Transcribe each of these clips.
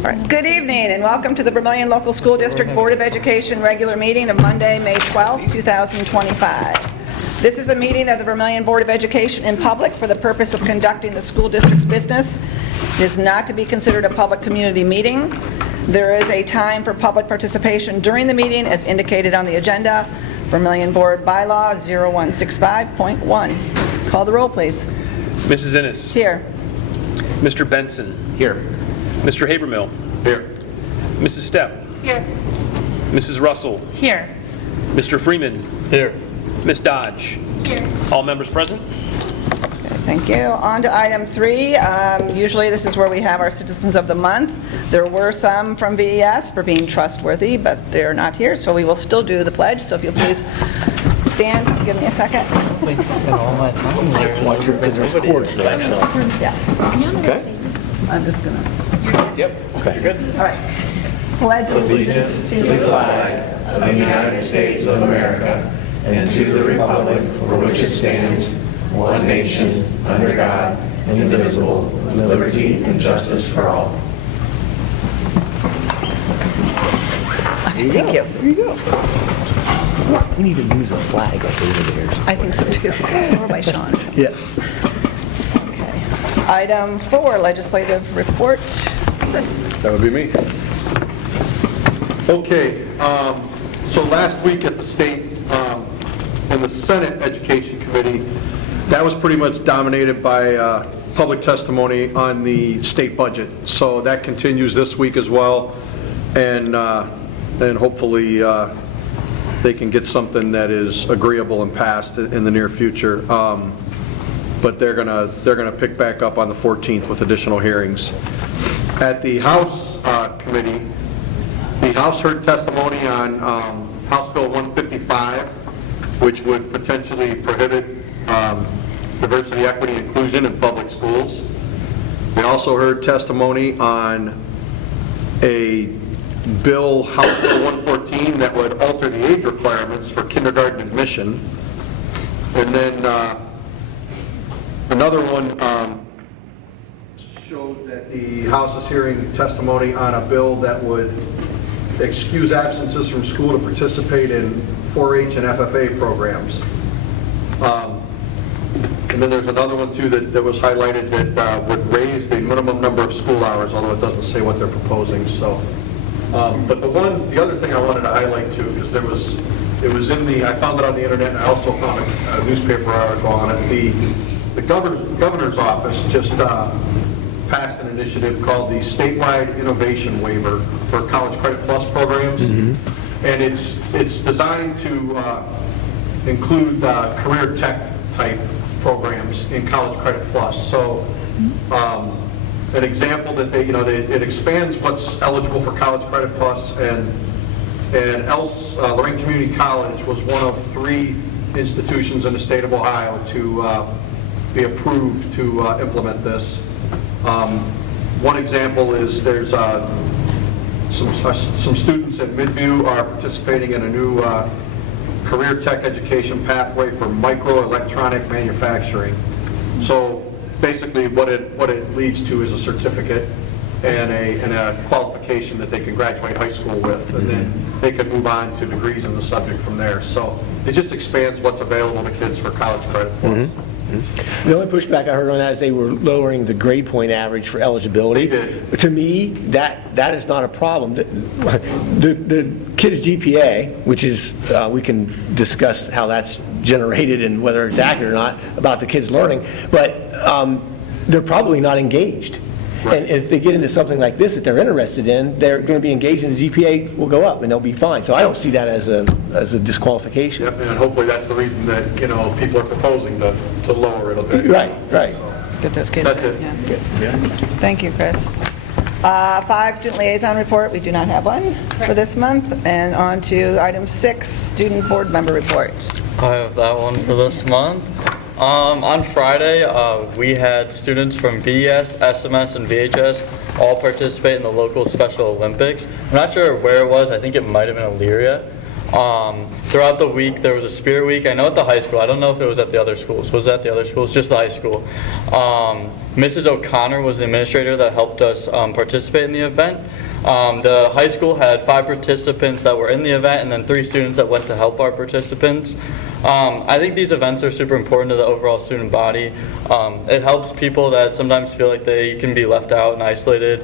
All right. Good evening and welcome to the Vermilion Local School District Board of Education regular meeting of Monday, May 12, 2025. This is a meeting of the Vermilion Board of Education in public for the purpose of conducting the school district's business. It is not to be considered a public community meeting. There is a time for public participation during the meeting as indicated on the agenda. Vermilion Board Bylaw 0165.1. Call the roll, please. Mrs. Innes. Here. Mr. Benson. Here. Mr. Habermill. Here. Mrs. Stepp. Here. Mrs. Russell. Here. Mr. Freeman. Here. Ms. Dodge. Here. All members present? Thank you. On to item 3. Usually this is where we have our Citizens of the Month. There were some from VES for being trustworthy, but they're not here, so we will still do the pledge. So if you'll please stand, give me a second. Watch your business course. Yeah, Okay. I'm just gonna. Yep. Okay. You're good. All right. Pledge allegiance to the flag of the United States of America and to the republic for which it stands, one nation, under God, indivisible, with liberty and justice for all. Okay, thank you. There you go. We need to use a flag like over there. I think so too. Or by Sean. Yeah. Okay. Item 4, legislative report. Chris. That would be me. Okay, so last week at the state, in the Senate Education Committee, that was pretty much dominated by public testimony on the state budget. So that continues this week as well, and hopefully they can get something that is agreeable and passed in the near future. But they're gonna pick back up on the 14th with additional hearings. At the House Committee, the House heard testimony on House Bill 155, which would potentially prohibit diversity, equity, and inclusion in public schools. They also heard testimony on a bill, House Bill 114, that would alter the age requirements for kindergarten admission. And then another one showed that the House is hearing testimony on a bill that would excuse absences from school to participate in 4-H and FFA programs. And then there's another one too that was highlighted that would raise the minimum number of school hours, although it doesn't say what they're proposing. So, but the other thing I wanted to highlight too, because it was in I found it on the internet, and I also found a newspaper article on it. The governor's office just passed an initiative called the Statewide Innovation Waiver for College Credit Plus programs, and it's designed to include career tech type programs in College Credit Plus. So an example that it expands what's eligible for College Credit Plus, and Lorraine Community College was one of 3 institutions in the state of Ohio to be approved to implement this. One example is there's some students at Midview are participating in a new career tech education pathway for microelectronic manufacturing. So basically what it leads to is a certificate and a qualification that they can graduate high school with, and then they can move on to degrees in the subject from there. So it just expands what's available to kids for college credit plus. The only pushback I heard on that is they were lowering the grade point average for eligibility. To me, that is not a problem. The kid's GPA, which is, we can discuss how that's generated and whether it's accurate or not about the kids learning, but they're probably not engaged. And if they get into something like this that they're interested in, they're going to be engaged, and the GPA will go up and they'll be fine. So I don't see that as a disqualification. Yep, and hopefully that's the reason that people are proposing to lower it a bit. Right. Get those kids. That's it. Yeah. Thank you, Chris. 5, student liaison report. We do not have one for this month. And on to item 6, student board member report. I have that one for this month. On Friday, we had students from VES, SMS, and VHS all participate in the local Special Olympics. I'm not sure where it was. I think it might have been Elyria. Throughout the week, there was a spirit week. I know at the high school. I don't know if it was at the other schools. Was it at the other schools? Just the high school. Mrs. O'Connor was the administrator that helped us participate in the event. The high school had 5 participants that were in the event and then 3 students that went to help our participants. I think these events are super important to the overall student body. It helps people that sometimes feel like they can be left out and isolated,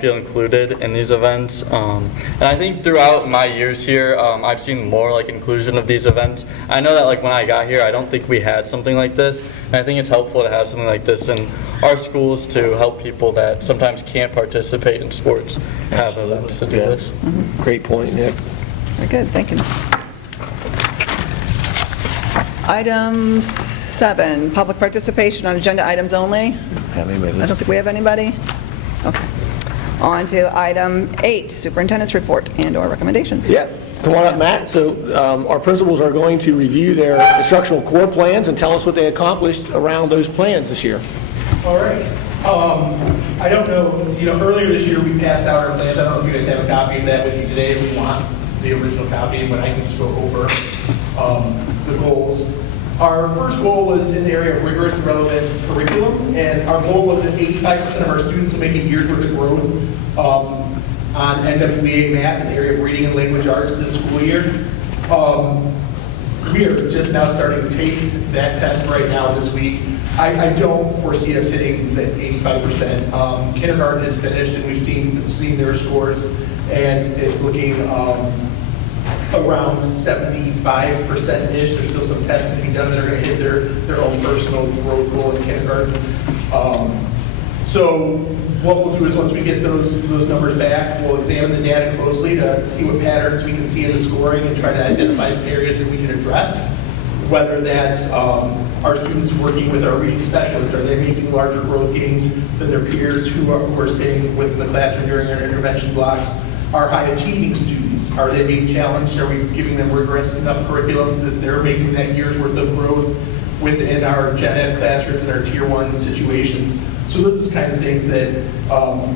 feel included in these events. And I think throughout my years here, I've seen more like inclusion of these events. I know that like when I got here, I don't think we had something like this. And I think it's helpful to have something like this in our schools to help people that sometimes can't participate in sports have events to do Yeah. this. Great point, Nick. Very good, thank you. Item 7, public participation on agenda items only. I don't think we have anybody. Okay. On to item 8, superintendent's report and/or recommendations. Yeah, come on up, Matt. So our principals are going to review their instructional core plans and tell us what they accomplished around those plans this year. All right. I don't know, earlier this year we passed out our plans. I don't know if you guys have a copy of that with you today. If you want the original copy, but I can just go over the goals. Our first goal was in the area of rigorous and relevant curriculum, and our goal was that 85% of our students will make a year's worth of growth on NWEA math in the area of reading and language arts this school year. We are just now starting to take that test right now this week. I don't foresee us hitting the 85%. Kindergarten is finished, and we've seen their scores, and it's looking around 75%-ish. There's still some testing to be done that are going to hit their own personal growth goal in kindergarten. So what we'll do is once we get those numbers back, we'll examine the data closely to see what patterns we can see in the scoring and try to identify some areas that we can address. Whether that's our students working with our reading specialists, are they making larger growth gains than their peers who are staying within the classroom during our intervention blocks? Our high achieving students, are they being challenged? Are we giving them rigorous enough curriculum that they're making that year's worth of growth within our gen ed classrooms and our tier 1 situations? So those are the kind of things that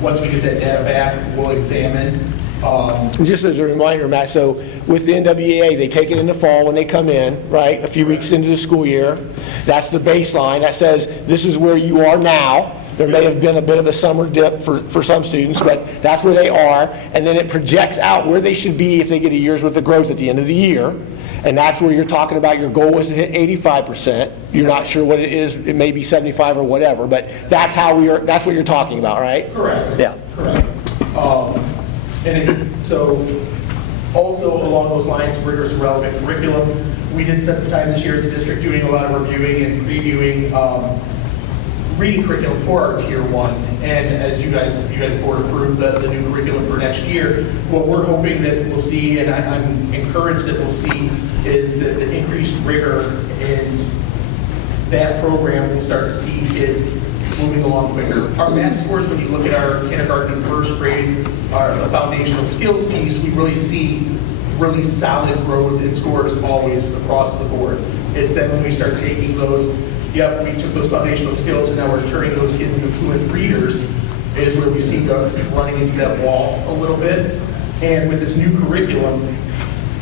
once we get that data back, we'll examine. And just as a reminder, Matt, so with the NWEA, they take it in the fall when they come in, right, a few weeks into the school year. That's the baseline. That says this is where you are now. There may have been a bit of a summer dip for some students, but that's where they are. And then it projects out where they should be if they get a year's worth of growth at the end of the year. And that's where you're talking about your goal was to hit 85%. You're not sure what it is. It may be 75 or whatever, but that's that's what you're talking about, right? Correct. Yeah. Correct. So also along those lines, rigorous and relevant curriculum. We did spend some time this year as a district doing a lot of reviewing and previewing reading curriculum for our tier 1. And as you guys board approved the new curriculum for next year, what we're hoping that we'll see, and I'm encouraged that we'll see, is that the increased rigor in that program will start to see kids moving along quicker. Our math scores, when you look at our kindergarten and first grade, our foundational skills piece, we really see really solid growth in scores always across the board. It's then when we start taking those, we took those foundational skills and now we're turning those kids into fluent readers, is where we see them running into that wall a little bit. And with this new curriculum,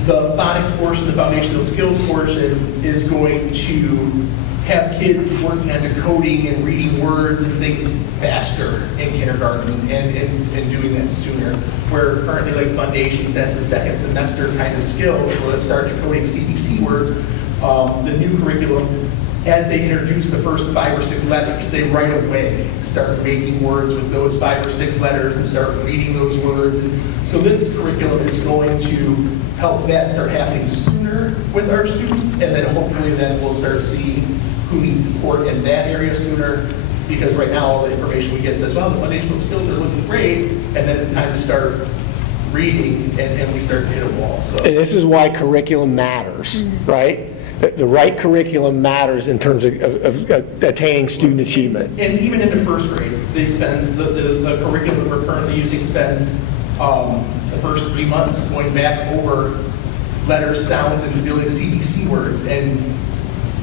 the phonics portion, the foundational skills portion, is going to have kids working on decoding and reading words and things faster in kindergarten and doing that sooner. Where currently, like foundations, that's a second semester kind of skill. We're going to start decoding CBC words. The new curriculum, as they introduce the first 5 or 6 letters, they right away start making words with those 5 or 6 letters and start reading those words. And so this curriculum is going to help that start happening sooner with our students, and then hopefully then we'll start seeing who needs support in that area sooner, because right now all the information we get says, well, the foundational skills are looking great, and then it's time to start reading, and we start to hit a wall. So. And this is why curriculum matters, right? The right curriculum matters in terms of attaining student achievement. And even into first grade, they spend, the curriculum we're currently using spends the first 3 months going back over letters, sounds, and building CBC words. And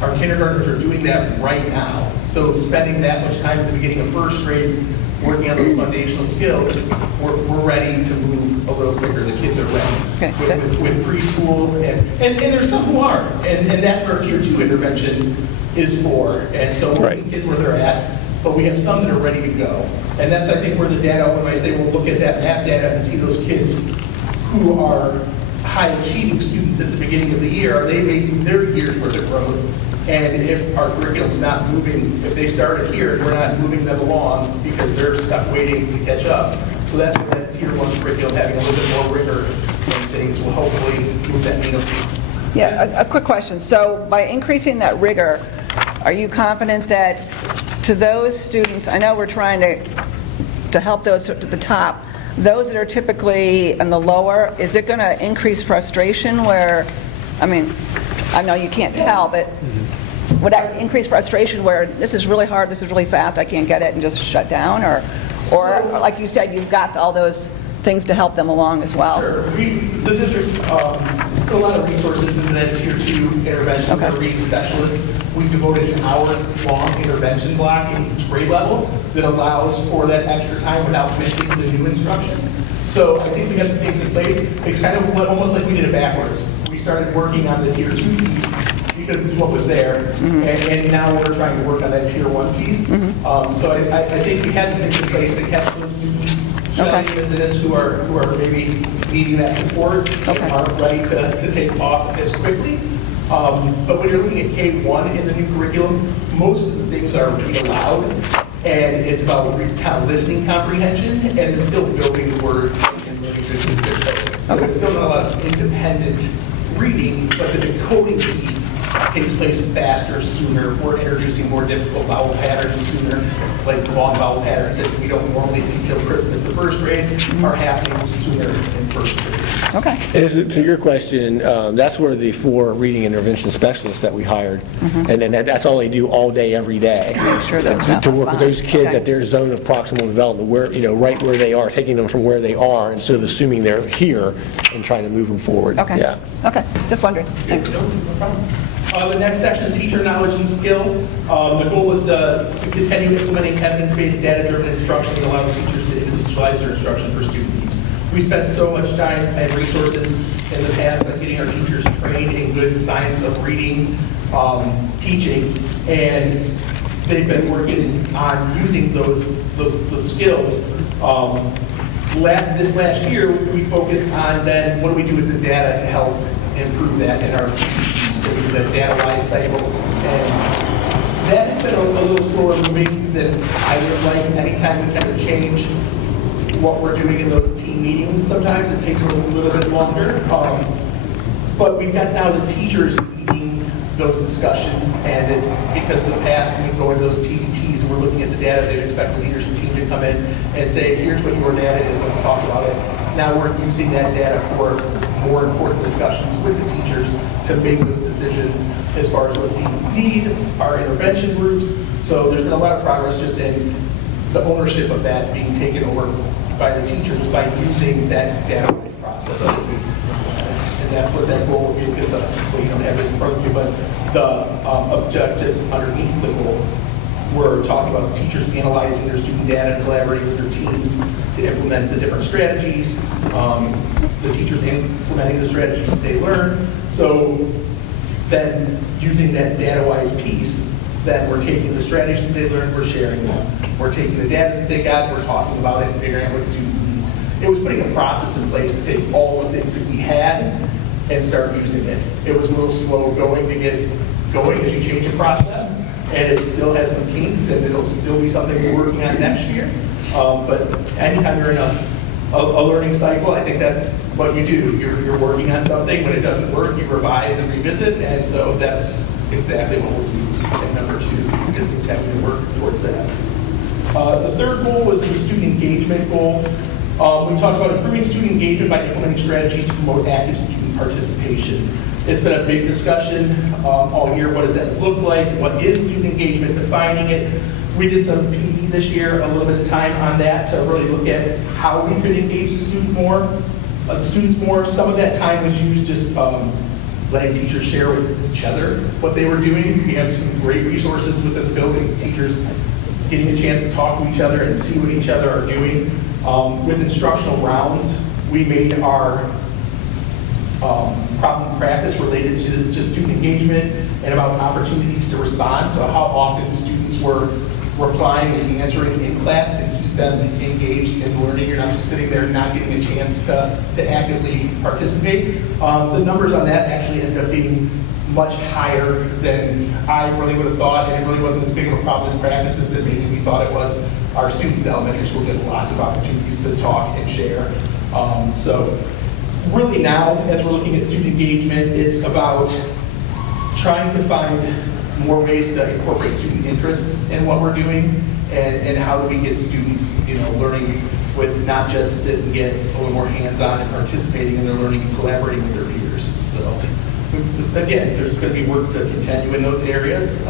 our kindergartners are doing that right now. So spending that much time at the beginning of first grade working on those foundational skills, we're ready to move a little quicker. The kids are ready. Okay, With- good. with preschool, and there's some who aren't, and that's where tier 2 intervention is for. And so we're meeting kids where they're at, but we have some that are ready to go. And that's, I think, where the data, when I say we'll look at that map data and see those kids who are high-achieving students at the beginning of the year, are they making their year's worth of growth? And if our curriculum's not moving, if they started here, we're not moving them along because they're stuck waiting to catch up. So that's where that tier 1 curriculum, having a little bit more rigor and things, will hopefully move that needle. Yeah, a quick question. So by increasing that rigor, are you confident that to those students, I know we're trying to help those at the top, those that are typically in the lower, is it going to increase frustration where, I mean, I know you can't tell, but would that increase frustration where this is really hard, this is really fast, I can't get it, and just shut down? Or like you said, you've got all those things to help them along as well? Sure. The district's put a lot of resources into that tier 2 intervention. Okay. For reading specialists. We've devoted an hour-long intervention block in each grade level that allows for that extra time without missing the new instruction. So I think we have things in place. It's kind of almost like we did it backwards. We started working on the tier 2 piece because it's what was there, and now we're trying to work on that tier 1 piece. So I think we had the things in place to catch those students, Okay. residents who are maybe needing that support and Okay. aren't ready to take off as quickly. But when you're looking at K-1 in the new curriculum, most of the things are read aloud, and it's about kind of listening comprehension, and it's still building the words and learning to do it. So it's still not a lot of independent reading, but the decoding piece takes place faster, sooner. We're introducing more difficult vowel patterns sooner, like long vowel patterns that we don't normally see till Christmas. The first grade are happening sooner in first grade. Okay. And to your question, that's where the 4 reading intervention specialists that we hired, and then that's all they do all day, every day. Make sure that's not To work with those kids Okay. at their zone of proximal development, where, right where they are, taking them from where they are, instead of assuming they're here and trying to move them forward. Okay. Yeah. Okay, just wondering. Thanks. No problem. The next section, teacher knowledge and skill. The goal is to continue implementing evidence-based, data-driven instruction that allows teachers to individualize their instruction for student needs. We spent so much time and resources in the past on getting our teachers trained in good science of reading, teaching, and they've been working on using those skills. This last year, we focused on then what do we do with the data to help improve that in our the data-wise cycle. And that's been a little slower moving than I would like. Anytime we kind of change what we're doing in those team meetings, sometimes it takes a little bit longer. But we've got now the teachers leading those discussions, and it's because in the past we go into those TBTs and we're looking at the data, they'd expect the leadership team to come in and say, here's what your data is, let's talk about it. Now we're using that data for more important discussions with the teachers to make those decisions as far as what students need, our intervention groups. So there's been a lot of progress just in the ownership of that being taken over by the teachers by using that data-based process. And that's what that goal will be, because you don't have it in front of you, but the objectives underneath the goal. We're talking about teachers analyzing their student data and collaborating with their teams to implement the different strategies, the teachers implementing the strategies they learn. So then using that data-wise piece, then we're taking the strategies they learned, we're sharing them. We're taking the data that they got, we're talking about it, and figuring out what student needs. It was putting a process in place to take all the things that we had and start using it. It was a little slow going to get going as you change a process, and it still has some kinks, and it'll still be something we're working on next year. But anytime you're in a learning cycle, I think that's what you do. You're working on something. When it doesn't work, you revise and revisit, and so that's exactly what we'll do. And number 2, is having to work towards that. The third goal was the student engagement goal. We talked about improving student engagement by implementing strategies to promote active student participation. It's been a big discussion all year. What does that look like? What is student engagement? Defining it. We did some PE this year, a little bit of time on that to really look at how we could engage the students more. Some of that time was used just letting teachers share with each other what they were doing. We have some great resources within the building, teachers getting a chance to talk to each other and see what each other are doing. With instructional rounds, we made our problem practice related to student engagement and about opportunities to respond. So how often students were replying and answering in class to keep them engaged in learning. You're not just sitting there not getting a chance to actively participate. The numbers on that actually ended up being much higher than I really would have thought, and it really wasn't as big of a problem as practices that maybe we thought it was. Our students in elementary school get lots of opportunities to talk and share. So really now, as we're looking at student engagement, it's about trying to find more ways to incorporate student interests in what we're doing, and how do we get students, learning with not just sit and get a little more hands-on and participating in their learning and collaborating with their peers. So again, there's going to be work to continue in those areas,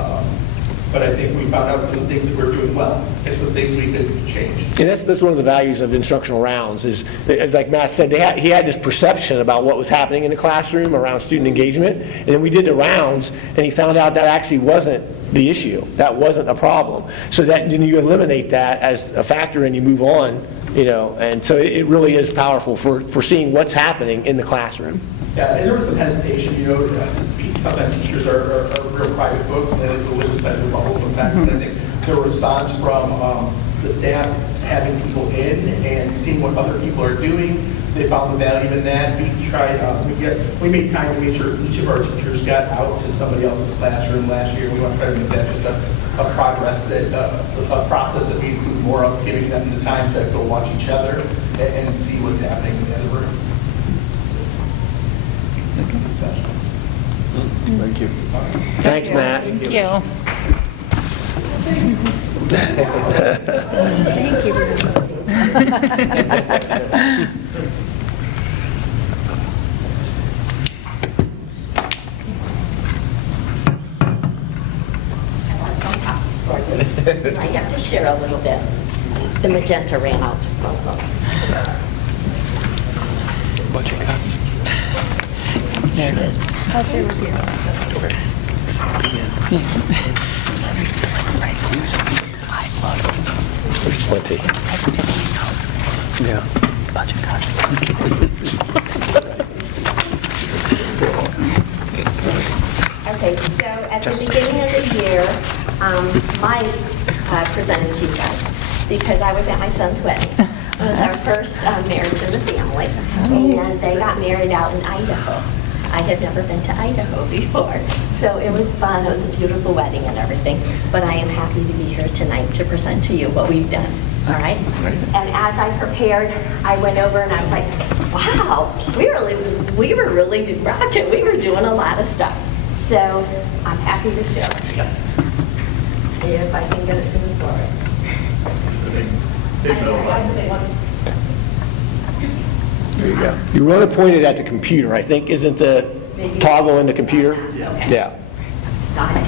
but I think we found out some things that we're doing well and some things we could change. And that's one of the values of instructional rounds is, like Matt said, he had this perception about what was happening in the classroom around student engagement, and then we did the rounds, and he found out that actually wasn't the issue. That wasn't a problem. So that then you eliminate that as a factor and you move on, and so it really is powerful for seeing what's happening in the classroom. Yeah, and there was some hesitation, sometimes teachers are real private folks and they like to live inside their bubble sometimes, but I think the response from the staff having people in and seeing what other people are doing, they found the value in that. We tried, we made time to make sure each of our teachers got out to somebody else's classroom last year. We want to try to make that just a process that we include more of, giving them the time to go watch each other and see what's happening in the other rooms. Thank you. Thanks, Matt. Thank you. I have to share a little bit. The magenta ran out just a little. Budget cuts. There it is. There's plenty. Yeah. Budget cuts. Okay, so at the beginning of the year, Mike presented to you guys because I was at my son's wedding. It was our first marriage in the family, and they got married out in Idaho. I had never been to Idaho before, so it was fun. It was a beautiful wedding and everything, but I am happy to be here tonight to present to you what we've done, all right? And as I prepared, I went over and I was like, wow, we were really rocking. We were doing a lot of stuff. So I'm happy to share it. If I can get it to move forward. I have the big one. There you go. You want to point it at the computer, I think, isn't the toggle in the computer? Okay. Yeah. Got it.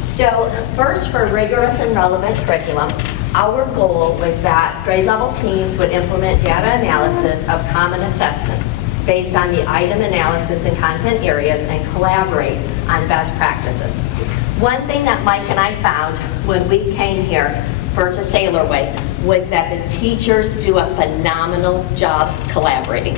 So first, for rigorous and relevant curriculum, our goal was that grade level teams would implement data analysis of common assessments based on the item analysis and content areas and collaborate on best practices. One thing that Mike and I found when we came here to Sailor Way was that the teachers do a phenomenal job collaborating.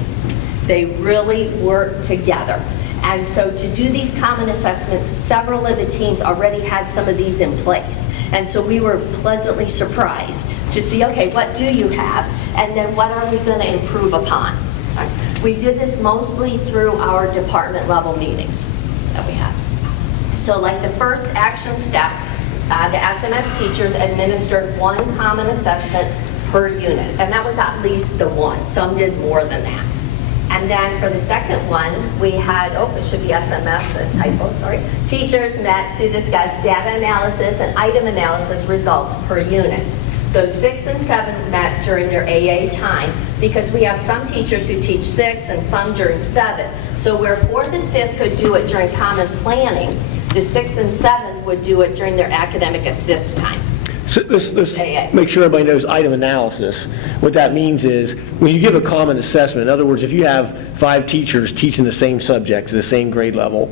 They really work together. And so to do these common assessments, several of the teams already had some of these in place. And so we were pleasantly surprised to see, okay, what do you have? And then what are we going to improve upon? We did this mostly through our department level meetings that we had. So like the first action step, the SMS teachers administered one common assessment per unit, and that was at least the one. Some did more than that. And then for the second one, we had, it should be SMS, a typo, sorry. Teachers met to discuss data analysis and item analysis results per unit. So 6 and 7 met during their AA time because we have some teachers who teach 6 and some during 7. So where 4th and 5th could do it during common planning, the 6th and 7th would do it during their academic assist time. So let's Say it. make sure everybody knows item analysis. What that means is, when you give a common assessment, in other words, if you have 5 teachers teaching the same subjects at the same grade level,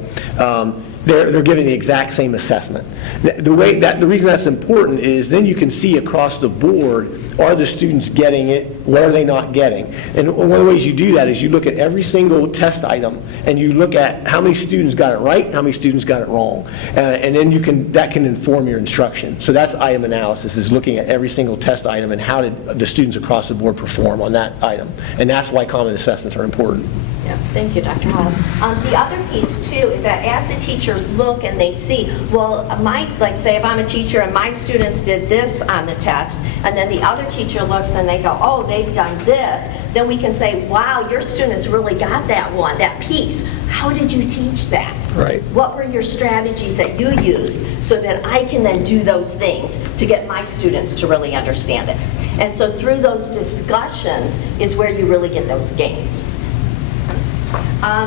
they're giving the exact same assessment. The reason that's important is then you can see across the board, are the students getting it, what are they not getting? And one of the ways you do that is you look at every single test item and you look at how many students got it right, how many students got it wrong. And then that can inform your instruction. So that's item analysis, is looking at every single test item and how did the students across the board perform on that item. And that's why common assessments are important. Yeah, thank you, Dr. Hall. The other piece too is that as the teachers look and they see, well, like say if I'm a teacher and my students did this on the test, and then the other teacher looks and they go, oh, they've done this, then we can say, wow, your students really got that one, that piece. How did you teach that? Right. What were your strategies that you used so that I can then do those things to get my students to really understand it? And so through those discussions is where you really get those gains.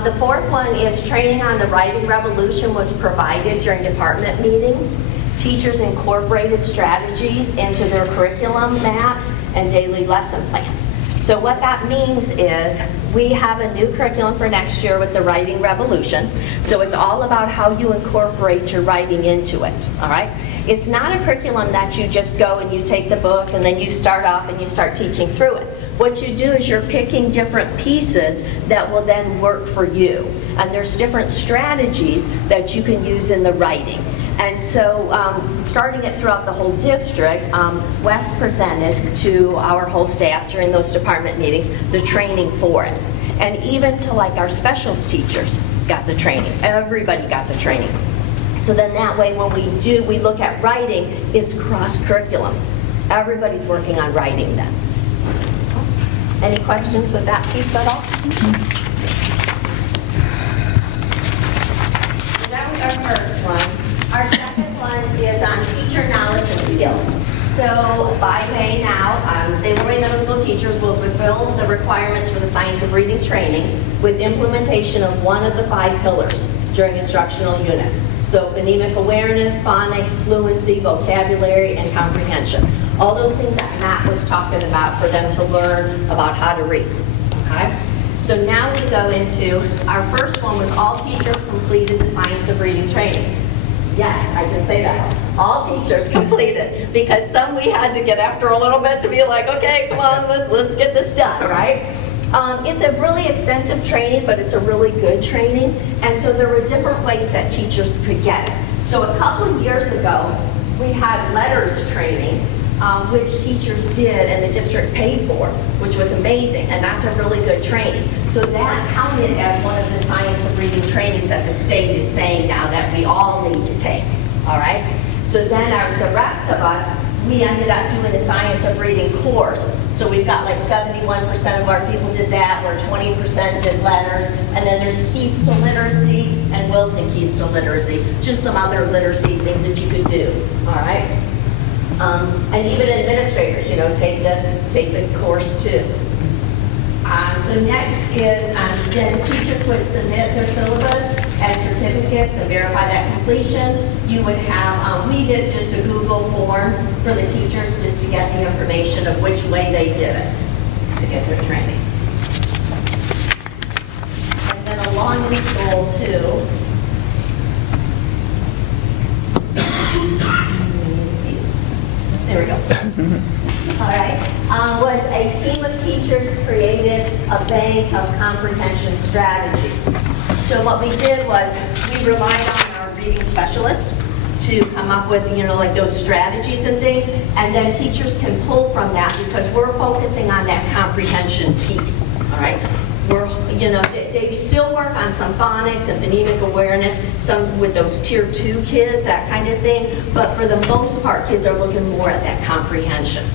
The fourth one is training on the writing revolution was provided during department meetings. Teachers incorporated strategies into their curriculum maps and daily lesson plans. So what that means is we have a new curriculum for next year with the writing revolution. So it's all about how you incorporate your writing into it, all right? It's not a curriculum that you just go and you take the book and then you start off and you start teaching through it. What you do is you're picking different pieces that will then work for you. And there's different strategies that you can use in the writing. And so starting it throughout the whole district, Wes presented to our whole staff during those department meetings the training for it. And even to like our specials teachers got the training. Everybody got the training. So then that way when we look at writing, it's cross-curriculum. Everybody's working on writing then. Any questions with that piece at all? So that was our first one. Our second one is on teacher knowledge and skill. So by May now, St. Louis Middle School teachers will fulfill the requirements for the science of reading training with implementation of one of the 5 pillars during instructional units. So phonemic awareness, phonics, fluency, vocabulary, and comprehension. All those things that Matt was talking about for them to learn about how to read. Okay? So now we go into, our first one was all teachers completed the science of reading training. Yes, I can say that. All teachers completed, because some we had to get after a little bit to be like, okay, come on, let's get this done, right? It's a really extensive training, but it's a really good training. And so there were different ways that teachers could get it. So a couple of years ago, we had letters training, which teachers did and the district paid for, which was amazing. And that's a really good training. So that counted as one of the science of reading trainings that the state is saying now that we all need to take. All right? So then the rest of us, we ended up doing the science of reading course. So we've got like 71% of our people did that, where 20% did letters. And then there's Keys to Literacy and Wilson Keys to Literacy. Just some other literacy things that you could do, all right? And even administrators, take the course too. So next is then teachers would submit their syllabus and certificates and verify that completion. You would have, we did just a Google form for the teachers just to get the information of which way they did it to get their training. And then along this goal too, there we go. All right, was a team of teachers created a bank of comprehension strategies. So what we did was we relied on our reading specialist to come up with, like those strategies and things, and then teachers can pull from that because we're focusing on that comprehension piece, all right? They still work on some phonics and phonemic awareness, some with those tier 2 kids, that kind of thing, but for the most part, kids are looking more at that comprehension.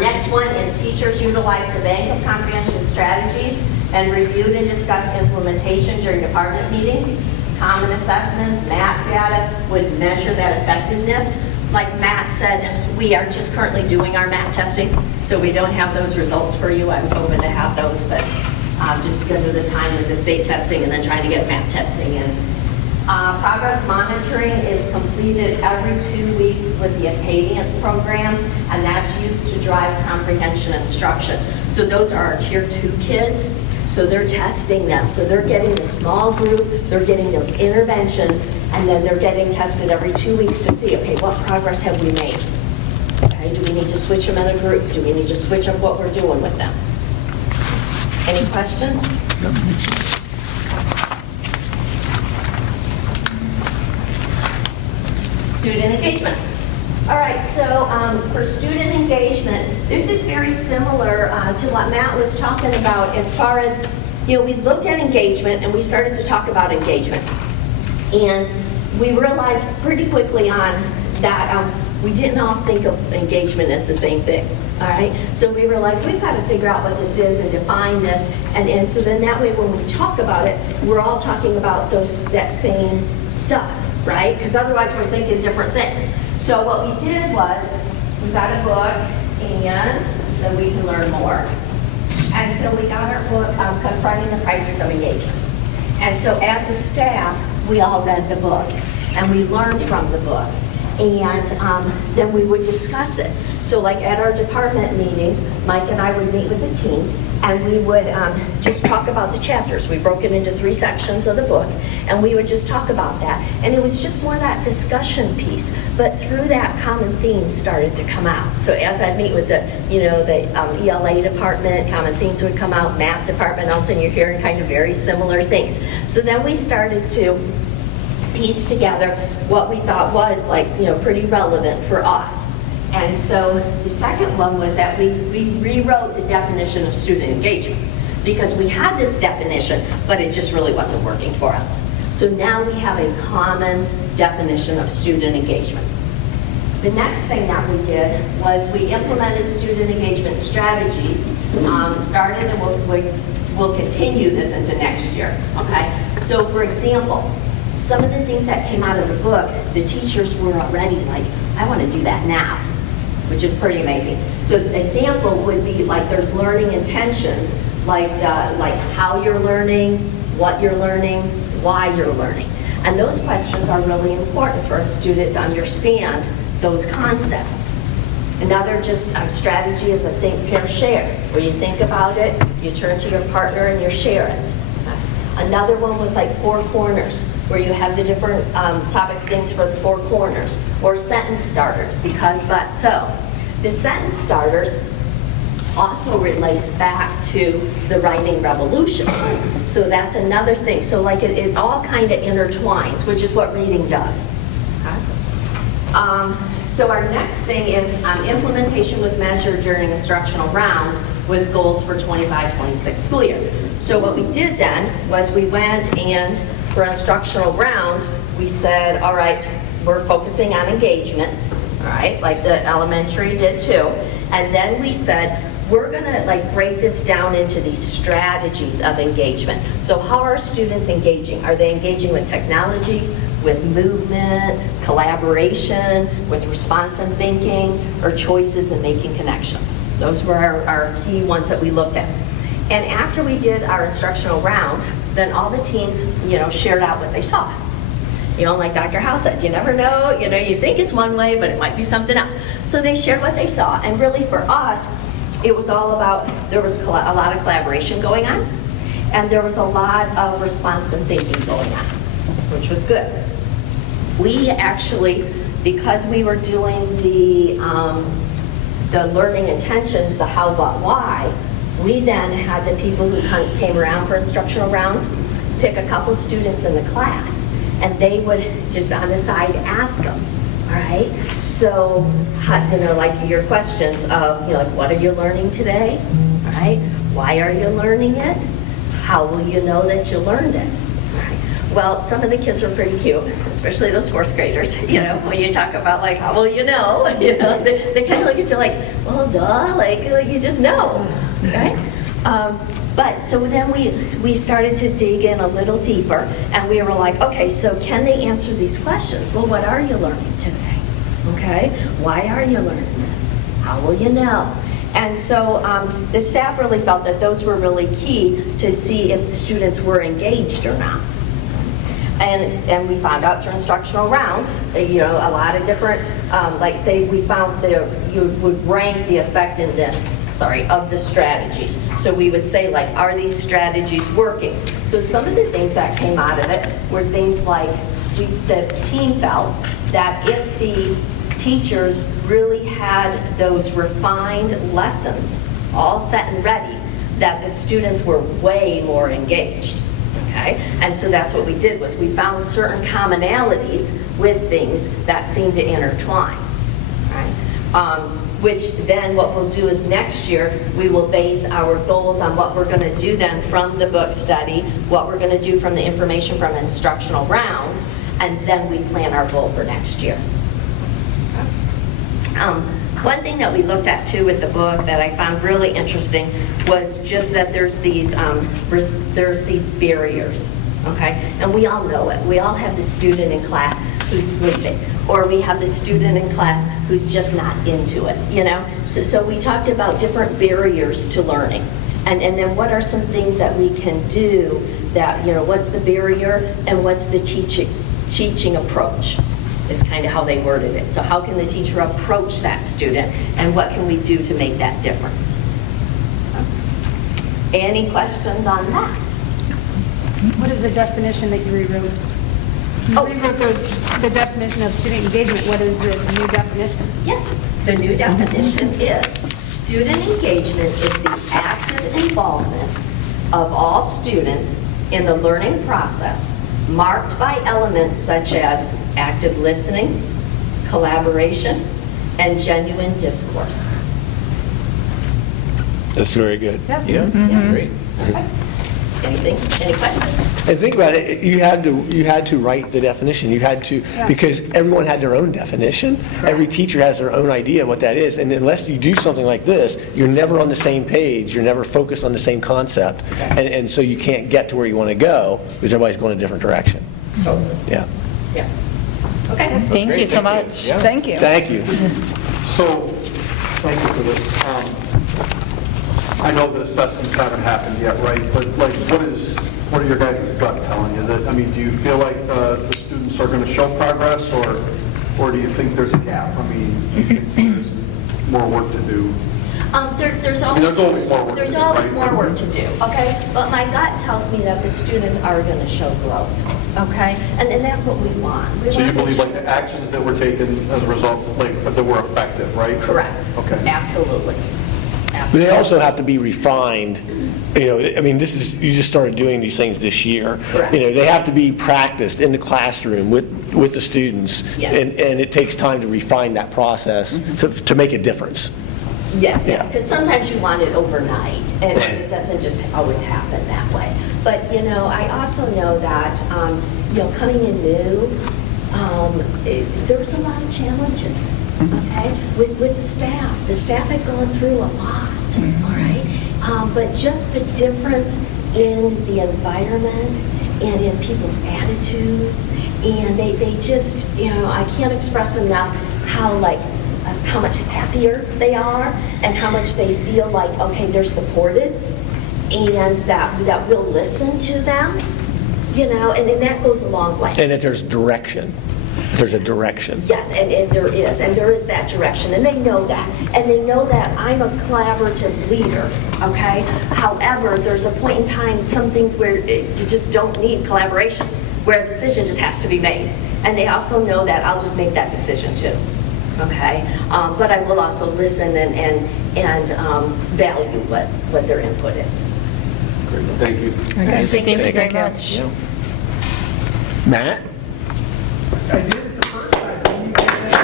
Next one is teachers utilize the bank of comprehension strategies and reviewed and discussed implementation during department meetings. Common assessments, map data would measure that effectiveness. Like Matt said, we are just currently doing our map testing, so we don't have those results for you. I was hoping to have those, but just because of the time with the state testing and then trying to get map testing in. Progress monitoring is completed every 2 weeks with the Acadians program, and that's used to drive comprehension instruction. So those are our Tier 2 kids, so they're testing them. So they're getting the small group, they're getting those interventions, and then they're getting tested every 2 weeks to see, okay, what progress have we made? Okay, do we need to switch them in a group? Do we need to switch up what we're doing with them? Any questions? Student engagement. All right, so for student engagement, this is very similar to what Matt was talking about as far as, we looked at engagement and we started to talk about engagement. And we realized pretty quickly on that we didn't all think of engagement as the same thing. All right, so we were like, we've got to figure out what this is and define this, and so then that way when we talk about it, we're all talking about that same stuff, right? Because otherwise we're thinking different things. So what we did was, we got a book, and so we can learn more. And so we got our book, Confronting the Crisis of Engagement. And so as a staff, we all read the book, and we learned from the book. And then we would discuss it. So like at our department meetings, Mike and I would meet with the teams, and we would just talk about the chapters. We broke it into 3 sections of the book, and we would just talk about that. And it was just more that discussion piece, but through that, common themes started to come out. So as I'd meet with the ELA department, common themes would come out, math department, all of a sudden you're hearing kind of very similar things. So then we started to piece together what we thought was pretty relevant for us. And so the second one was that we rewrote the definition of student engagement, because we had this definition, but it just really wasn't working for us. So now we have a common definition of student engagement. The next thing that we did was we implemented student engagement strategies, started, and we'll continue this into next year, okay? So for example, some of the things that came out of the book, the teachers were already like, I want to do that now, which is pretty amazing. So an example would be like there's learning intentions, like how you're learning, what you're learning, why you're learning. And those questions are really important for a student to understand those concepts. Another strategy is a think, pair, share, where you think about it, you turn to your partner and you share it. Another one was like 4 corners, where you have the different topics, things for the 4 corners, or sentence starters, because, but, so. The sentence starters also relates back to the writing revolution. So that's another thing. So like it all kind of intertwines, which is what reading does. Okay? So our next thing is implementation was measured during instructional rounds with goals for 25-26 school year. So what we did then was we went and for instructional rounds, we said, all right, we're focusing on engagement, all right, like the elementary did too. And then we said, we're gonna break this down into these strategies of engagement. So how are students engaging? Are they engaging with technology, with movement, collaboration, with responsive thinking, or choices and making connections? Those were our key ones that we looked at. And after we did our instructional rounds, then all the teams, shared out what they saw. Like Dr. Howe said, you never know, you think it's one way, but it might be something else. So they shared what they saw. And really for us, it was all about, there was a lot of collaboration going on, and there was a lot of responsive thinking going on, which was good. We actually, because we were doing the learning intentions, the how, what, why, we then had the people who came around for instructional rounds pick a couple students in the class, and they would just on the side ask them, all right? So, like your questions of, what are you learning today? All right? Why are you learning it? How will you know that you learned it? All right. Well, some of the kids were pretty cute, especially those 4th graders. When you talk about how will you know? They kind of look at you like, well, duh, you just know, right? But so then we started to dig in a little deeper, and we were like, okay, so can they answer these questions? Well, what are you learning today? Okay, why are you learning this? How will you know? And so the staff really felt that those were really key to see if the students were engaged or not. And we found out through instructional rounds, you know, a lot of different, like say we found you would rank the effectiveness, of the strategies. So we would say like, are these strategies working? So some of the things that came out of it were things like the team felt that if the teachers really had those refined lessons all set and ready, that the students were way more engaged. Okay? And so that's what we did, was we found certain commonalities with things that seemed to intertwine. Right? Which then what we'll do is next year, we will base our goals on what we're going to do then from the book study, what we're going to do from the information from instructional rounds, and then we plan our goal for next year. One thing that we looked at too with the book that I found really interesting was just that there's these barriers, okay? And we all know it. We all have the student in class who's sleeping, or we have the student in class who's just not into it, you know? So we talked about different barriers to learning. And then what are some things that we can do that, you know, what's the barrier and what's the teaching approach? Is kind of how they worded it. So how can the teacher approach that student, and what can we do to make that difference? Any questions on that? What is the definition that you rewrote? You rewrote the definition of student engagement. What is the new definition? Yes, the new definition is student engagement is the active involvement of all students in the learning process, marked by elements such as active listening, collaboration, and genuine discourse. That's very good. Yep. Yeah, great. Okay. Anything? Any questions? And think about it, you had to write the definition. You had to, because everyone had their own definition. Every teacher has their own idea of what that is. And unless you do something like this, you're never on the same page. You're never focused on the same concept. And so you can't get to where you want to go because everybody's going a different direction. Yeah. Yeah. Okay. Thank you so much. Thank you. Thank you. So, thank you for this. I know that assessments haven't happened yet, right? But like, what are your guys' gut telling you? That, I mean, do you feel like the students are going to show progress, or do you think there's a gap? I mean, do you think there's more work to do? There's there's always more work to do, There's always right? more work to do, okay? But my gut tells me that the students are going to show growth, okay? And that's what we want. So you believe like the actions that were taken as a result, like, that were effective, right? Correct. Okay. Absolutely. But they also have to be refined. You know, I mean, you just started doing these things this year. Correct. You know, they have to be practiced in the classroom with the students. Yes. And it takes time to refine that process to make a difference. Yeah, Yeah. because sometimes you want it overnight, and it doesn't just always happen that way. But, you know, I also know that, you know, coming in new, there was a lot of challenges, okay, with the staff. The staff had gone through a lot, all right? But just the difference in the environment and in people's attitudes, and they just, you know, I can't express enough how much happier they are and how much they feel like, okay, they're supported and that we'll listen to them, you know, and that goes a long way. And that there's direction. There's a direction. Yes, and there is that direction, and they know that. And they know that I'm a collaborative leader, okay? However, there's a point in time, some things where you just don't need collaboration, where a decision just has to be made. And they also know that I'll just make that decision too, okay? But I will also listen and value what their input is. Great. Thank you. Okay, thank you very much. Matt? I did it the first time. You guys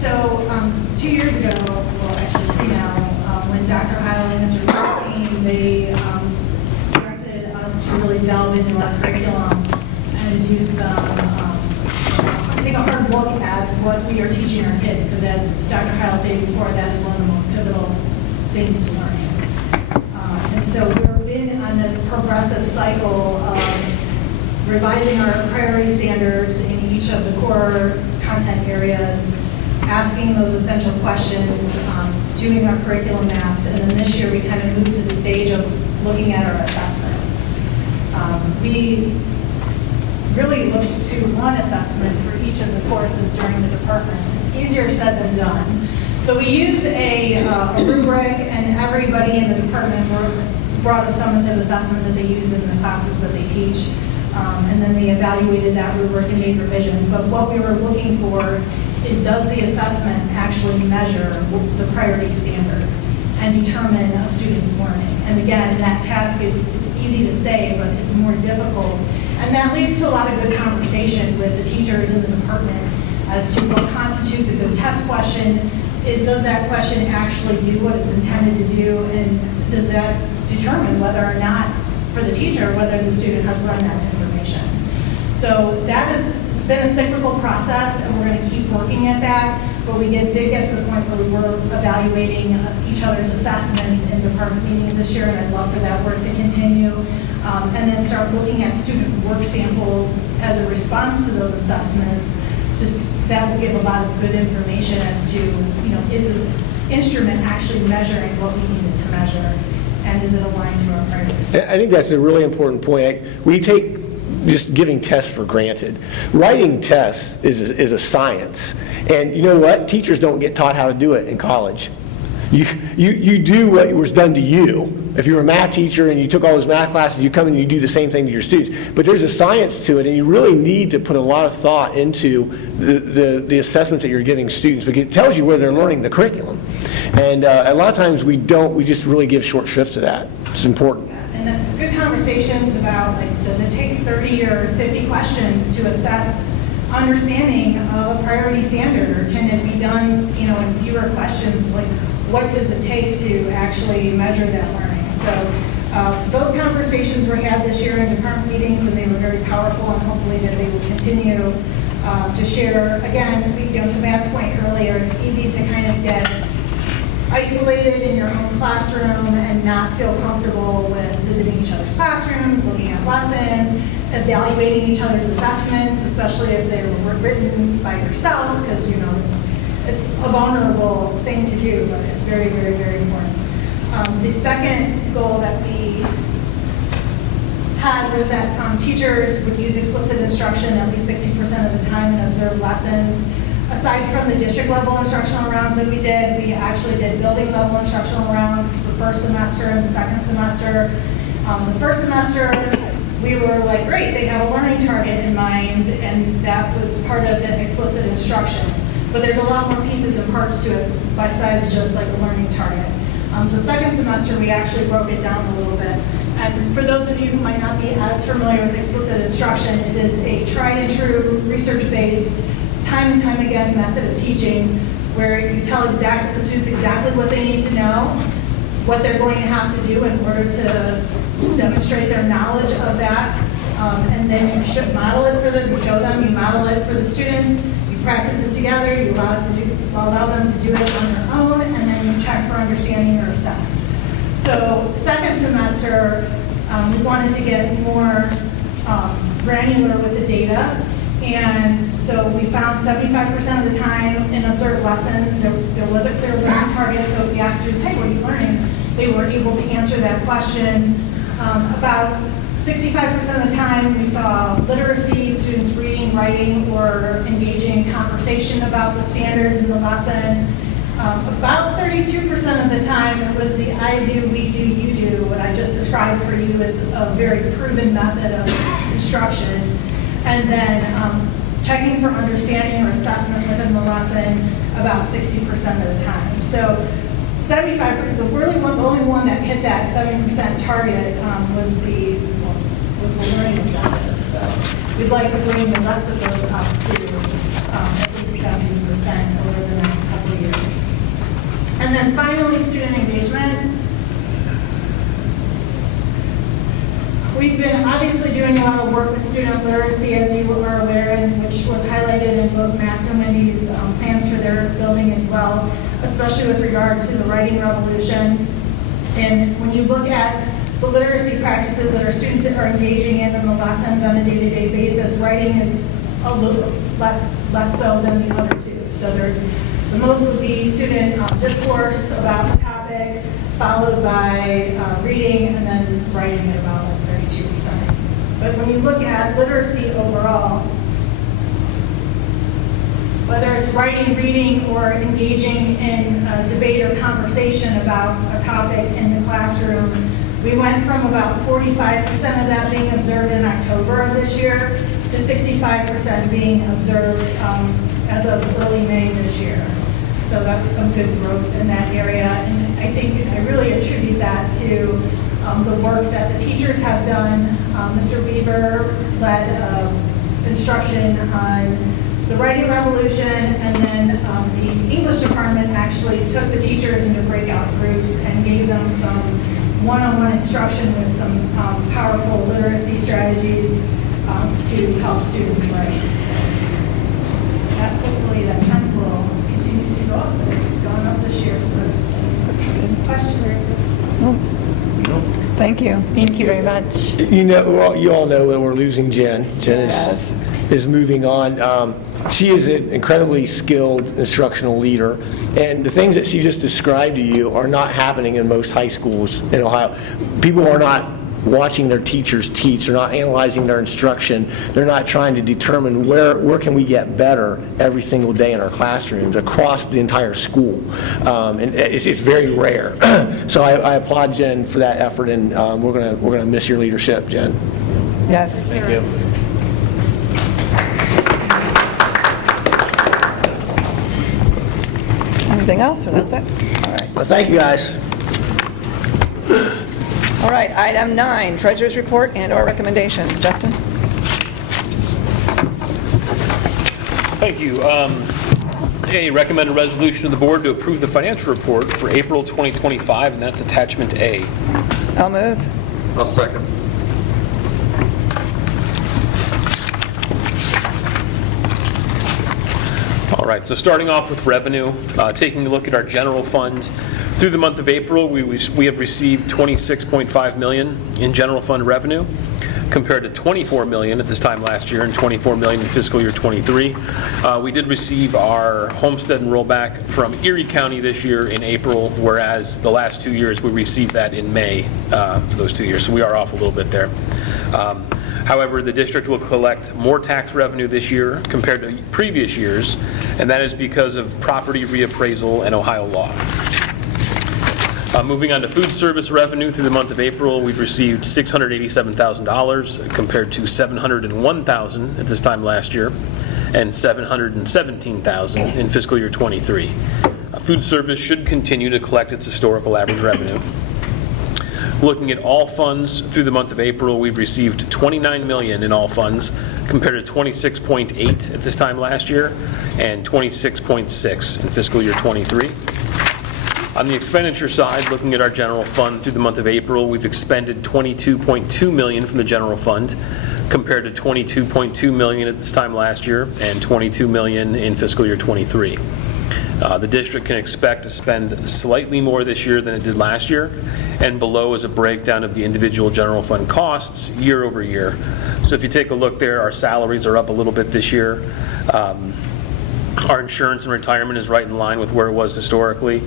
So 2 years ago, well, actually 3 now, when Dr. Heil and Mr. Russell came, they directed us to really delve into our curriculum and do take a hard look at what we are teaching our kids, because as Dr. Heil stated before, that is one of the most pivotal things to learning. And so we've been on this progressive cycle of revising our priority standards in each of the core content areas, asking those essential questions, doing our curriculum maps, and then this year we kind of moved to the stage of looking at our assessments. We really looked to one assessment for each of the courses during the department. It's easier said than done. So we used a rubric, and everybody in the department brought a summative assessment that they use in the classes that they teach. And then they evaluated that rubric and made revisions. But what we were looking for is, does the assessment actually measure the priority standard and determine a student's learning? And again, that task is, it's easy to say, but it's more difficult. And that leads to a lot of good conversation with the teachers in the department as to what constitutes a good test question. Does that question actually do what it's intended to do? And does that determine whether or not, for the teacher, whether the student has learned that information? So that is, it's been a cyclical process, and we're going to keep working at that. But we did get to the point where we were evaluating each other's assessments in department meetings this year, and I'd love for that work to continue. And then start looking at student work samples as a response to those assessments. That will give a lot of good information as to, is this instrument actually measuring what we needed to measure, and is it aligned to our priorities? I think that's a really important point. We take just giving tests for granted. Writing tests is a science. And you know what? Teachers don't get taught how to do it in college. You do what was done to you. If you're a math teacher and you took all those math classes, you come and you do the same thing to your students. But there's a science to it, and you really need to put a lot of thought into the assessments that you're giving students, because it tells you where they're learning the curriculum. And a lot of times we just really give short shrift to that. It's important. And then good conversations about, like, does it take 30 or 50 questions to assess understanding of a priority standard, or can it be done, in fewer questions? Like, what does it take to actually measure that learning? So those conversations were had this year in department meetings, and they were very powerful, and hopefully that they will continue to share. Again, to Matt's point earlier, it's easy to kind of get isolated in your own classroom and not feel comfortable with visiting each other's classrooms, looking at lessons, evaluating each other's assessments, especially if they were written by yourself, because it's a vulnerable thing to do, but it's very, very, very important. The second goal that we had was that teachers would use explicit instruction at least 60% of the time and observe lessons. Aside from the district level instructional rounds that we actually did building level instructional rounds for first semester and the second semester. The first semester, we were like, great, they have a learning target in mind, and that was part of the explicit instruction. But there's a lot more pieces and parts to it besides just like a learning target. So second semester, we actually broke it down a little bit. And for those of you who might not be as familiar with explicit instruction, it is a tried and true, research-based, time and time again method of teaching where you tell the students exactly what they need to know, what they're going to have to do in order to demonstrate their knowledge of that. And then you should model it for them, you show them, you model it for the students, you practice it together, you allow them to do it on their own, and then you check for understanding or assess. So second semester, we wanted to get more granular with the data, and so we found 75% of the time in observed lessons, there was a clear learning target, so if we asked students, hey, what are you learning? They were able to answer that question. About 65% of the time, we saw literacy, students reading, writing, or engaging in conversation about the standards in the lesson. About 32% of the time, it was the I do, we do, you do. What I just described for you is a very proven method of instruction. And then checking for understanding or assessment within the lesson about 60% of the time. So 75%, the only one that hit that 70% target was the learning objectives. So we'd like to bring the rest of those up to at least 70% over the next couple of years. And then finally, student engagement. We've been obviously doing a lot of work with student literacy, as you are aware, and which was highlighted in both Matt's and Wendy's plans for their building as well, especially with regard to the writing revolution. And when you look at the literacy practices that our students are engaging in the lessons on a day-to-day basis, writing is a little less so than the other two. So there's The most would be student discourse about the topic, followed by reading, and then writing at about 32%. But when you look at literacy overall, whether it's writing, reading, or engaging in debate or conversation about a topic in the classroom, we went from about 45% of that being observed in October of this year to 65% being observed as of early May this year. So that was some good growth in that area. And I really attribute that to the work that the teachers have done. Mr. Weaver led instruction on the writing revolution, and then the English department actually took the teachers into breakout groups and gave them some one-on-one instruction with some powerful literacy strategies to help students write. So that, hopefully that trend will continue to go up, but it's going up this year, so that's exciting. Questions? Thank you. Thank you very much. You know, you all know that we're losing Jen. Jen is moving on. She is an incredibly skilled instructional leader, and the things that she just described to you are not happening in most high schools in Ohio. People are not watching their teachers teach. They're not analyzing their instruction. They're not trying to determine where can we get better every single day in our classrooms across the entire school. And it's very rare. So I applaud Jen for that effort, and we're gonna miss your leadership, Jen. Yes. Thank you. Anything else, or that's it? All right. Well, thank you, guys. All right, item 9, treasurer's report and/or recommendations. Justin? Thank you. A, recommend a resolution of the board to approve the financial report for April 2025, and that's attachment A. I'll move. I'll second. All right, so starting off with revenue, taking a look at our general fund. Through the month of April, we have received $26.5 million in general fund revenue, compared to $24 million at this time last year and $24 million in fiscal year 23. We did receive our homestead and rollback from Erie County this year in April, whereas the last 2 years we received that in May for those 2 years, so we are off a little bit there. However, the district will collect more tax revenue this year compared to previous years, and that is because of property reappraisal and Ohio law. Moving on to food service revenue, through the month of April, we've received $687,000 compared to $701,000 at this time last year and $717,000 in fiscal year 23. Food service should continue to collect its historical average revenue. Looking at all funds through the month of April, we've received $29 million in all funds compared to $26.8 at this time last year and $26.6 in fiscal year 23. On the expenditure side, looking at our general fund through the month of April, we've expended $22.2 million from the general fund compared to $22.2 million at this time last year and $22 million in fiscal year 23. The district can expect to spend slightly more this year than it did last year, and below is a breakdown of the individual general fund costs year over year. So if you take a look there, our salaries are up a little bit this year. Our insurance and retirement is right in line with where it was historically.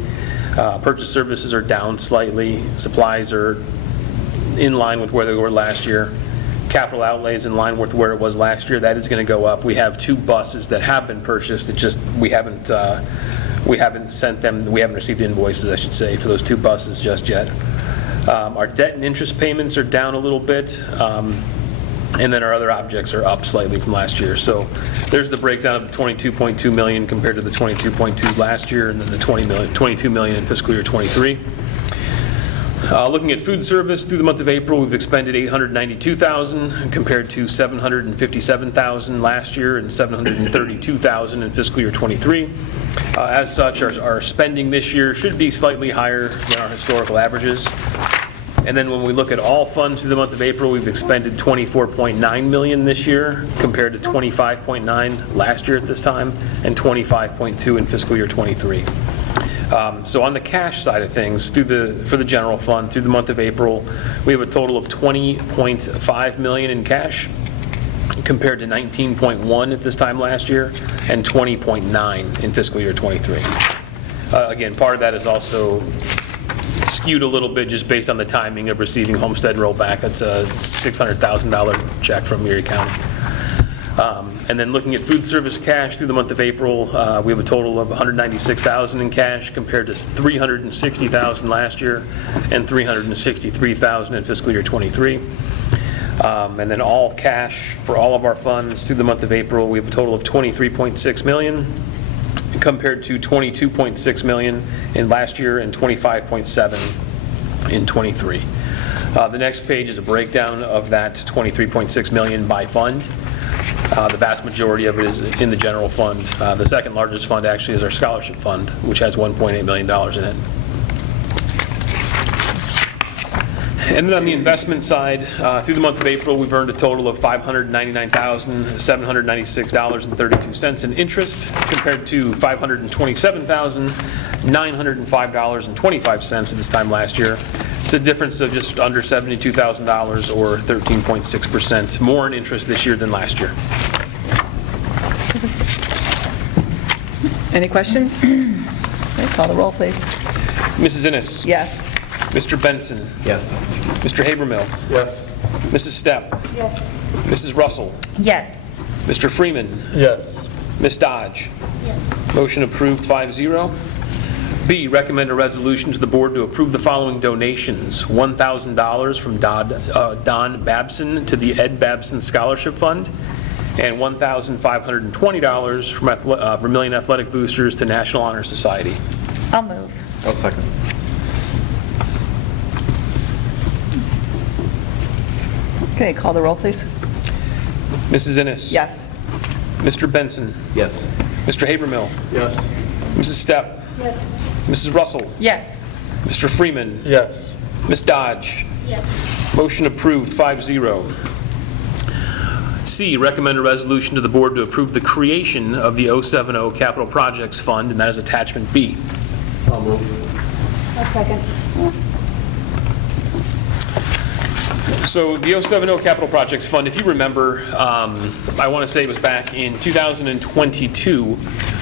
Purchase services are down slightly. Supplies are in line with where they were last year. Capital outlays in line with where it was last year. That is going to go up. We have 2 buses that have been purchased. It just we haven't sent them. We haven't received invoices, I should say, for those 2 buses just yet. Our debt and interest payments are down a little bit. And then our other objects are up slightly from last year. So there's the breakdown of the $22.2 million compared to the $22.2 last year, and then the $22 million in fiscal year 23. Looking at food service, through the month of April, we've expended $892,000 compared to $757,000 last year and $732,000 in fiscal year 23. As such, our spending this year should be slightly higher than our historical averages. And then when we look at all funds through the month of April, we've expended $24.9 million this year compared to $25.9 last year at this time and $25.2 in fiscal year 23. So on the cash side of things, for the general fund, through the month of April, we have a total of $20.5 million in cash. compared to 19.1 at this time last year and 20.9 in fiscal year '23. Again, part of that is also skewed a little bit just based on the timing of receiving homestead rollback. That's a $600,000 check from Erie County. And then looking at food service cash through the month of April, we have a total of $196,000 in cash compared to $360,000 last year and $363,000 in fiscal year '23. And then all cash for all of our funds through the month of April, we have a total of $23.6 million compared to $22.6 million in last year and $25.7 in '23. The next page is a breakdown of that $23.6 million by fund. The vast majority of it is in the general fund. The second largest fund actually is our scholarship fund, which has $1.8 million in it. And then on the investment side, through the month of April, we've earned a total of $599,796.32 in interest, compared to $527,905.25 at this time last year. It's a difference of just under $72,000 or 13.6% more in interest this year than last year. Any questions? Okay, call the roll, please. Mrs. Innes? Yes. Mr. Benson? Yes. Mr. Habermill? Yes. Mrs. Stepp? Yes. Mrs. Russell? Yes. Mr. Freeman? Yes. Ms. Dodge? Yes. Motion approved 5-0. B, recommend a resolution to the board to approve the following donations: $1,000 from Don Babson to the Ed Babson Scholarship Fund, and $1,520 from Vermilion Athletic Boosters to National Honor Society. I'll move. I'll second. Okay, call the roll, please. Mrs. Innes? Yes. Mr. Benson? Yes. Mr. Habermill? Yes. Mrs. Stepp? Yes. Mrs. Russell? Yes. Mr. Freeman? Yes. Ms. Dodge? Yes. Motion approved 5-0. C, recommend a resolution to the board to approve the creation of the 070 Capital Projects Fund, and that is attachment B. I'll move. I'll second. So the 070 Capital Projects Fund, if you remember, I want to say it was back in 2022,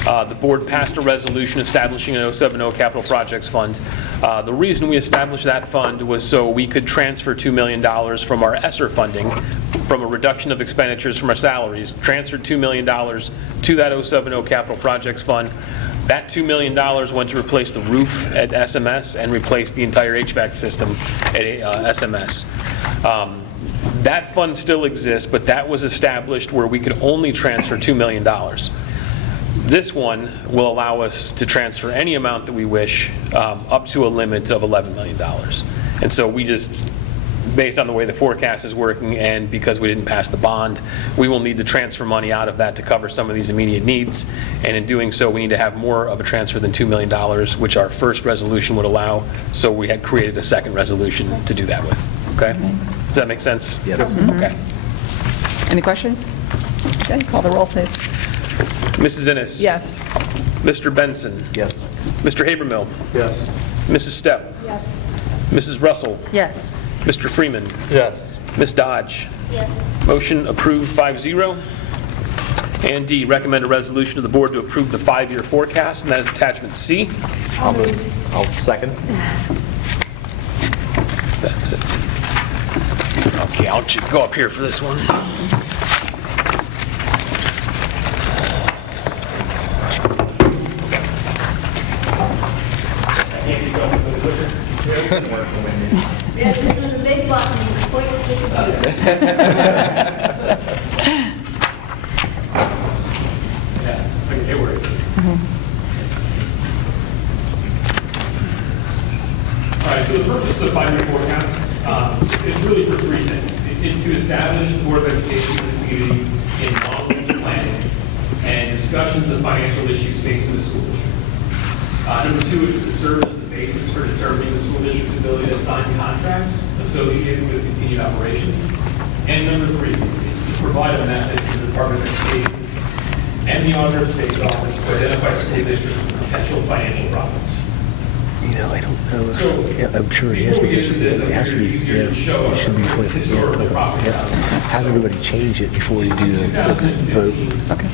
the board passed a resolution establishing an 070 Capital Projects Fund. The reason we established that fund was so we could transfer $2 million from our ESSER funding, from a reduction of expenditures from our salaries, transferred $2 million to that 070 Capital Projects Fund. That $2 million went to replace the roof at SMS and replace the entire HVAC system at SMS. That fund still exists, but that was established where we could only transfer $2 million. This one will allow us to transfer any amount that we wish, up to a limit of $11 million. And so we just, based on the way the forecast is working and because we didn't pass the bond, we will need to transfer money out of that to cover some of these immediate needs. And in doing so, we need to have more of a transfer than $2 million, which our first resolution would allow. So we had created a second resolution to do that with. Okay? Does that make sense? Yes. Okay. Any questions? Okay, call the roll, please. Mrs. Innes? Yes. Mr. Benson? Yes. Mr. Habermill? Yes. Mrs. Stepp? Yes. Mrs. Russell? Yes. Mr. Freeman? Yes. Ms. Dodge? Yes. Motion approved 5-0. And D, recommend a resolution to the board to approve the 5-year forecast, and that is attachment C. I'll move. I'll second. That's it. Okay, I'll go up here for this one. Yes, it's a big button, point to the computer. Yeah, it works. All right, so the purpose of the 5-year forecast is really for three things. It's to establish the Board of Education in the community in long-range planning and discussions of financial issues facing the school district. Number two, it's to serve as the basis for determining the school district's ability to sign contracts associated with continued operations. And number three, it's to provide a method to the Department of Education and the Auditor of the State's Office to identify school district potential financial problems. I don't know. Yeah, I'm sure it is because it has to be, yeah, it should be 25, yeah, 25. Yeah. Have everybody change it before you do the vote. Okay.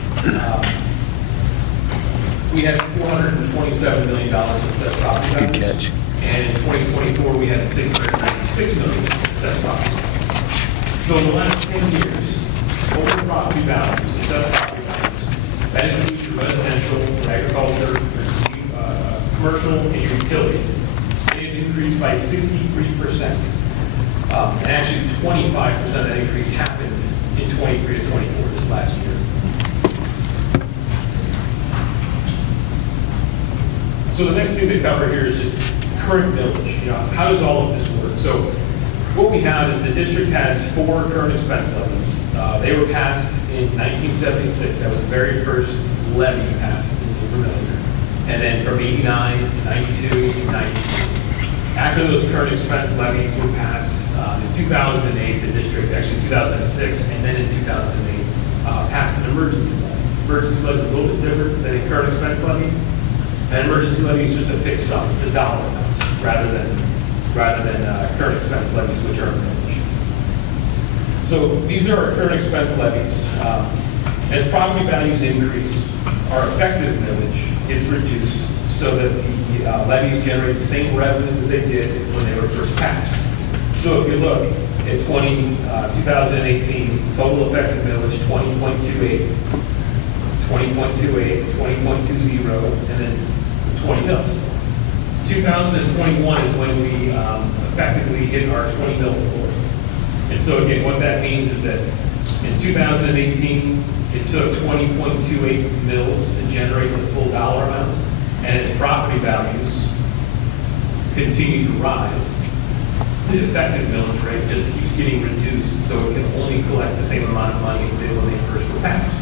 We had $427 million in assessed property values. Good catch. And in 2024, we had $696 million in assessed property values. So in the last 10 years, total property values, assessed property values, that includes your residential, agriculture, commercial, and your utilities, it increased by 63%. And actually, 25% of that increase happened in 23 to 24 this last year. So the next thing to cover here is just current millage. How does all of this work? So what we have is the district has 4 current expense levies. They were passed in 1976. That was the very first levy passed in Vermilion. And then from 89, 92, 93. After those current expense levies were passed, in 2008, the district, actually 2006, and then in 2008, passed an emergency levy. Emergency levy is a little bit different than a current expense levy. An emergency levy is just a fixed sum. It's a dollar amount rather than current expense levies, which are millage. So these are our current expense levies. As property values increase, our effective millage is reduced so that the levies generate the same revenue that they did when they were first passed. So if you look at 2018, total effective millage 20.28, 20.28, 20.20, and then 20 mils. 2021 is when we effectively hit our 20 mil floor. And so again, what that means is that in 2018, it took 20.28 mils to generate the full dollar amount, and as property values continue to rise, the effective millage rate just keeps getting reduced, so it can only collect the same amount of money it did when they first were passed.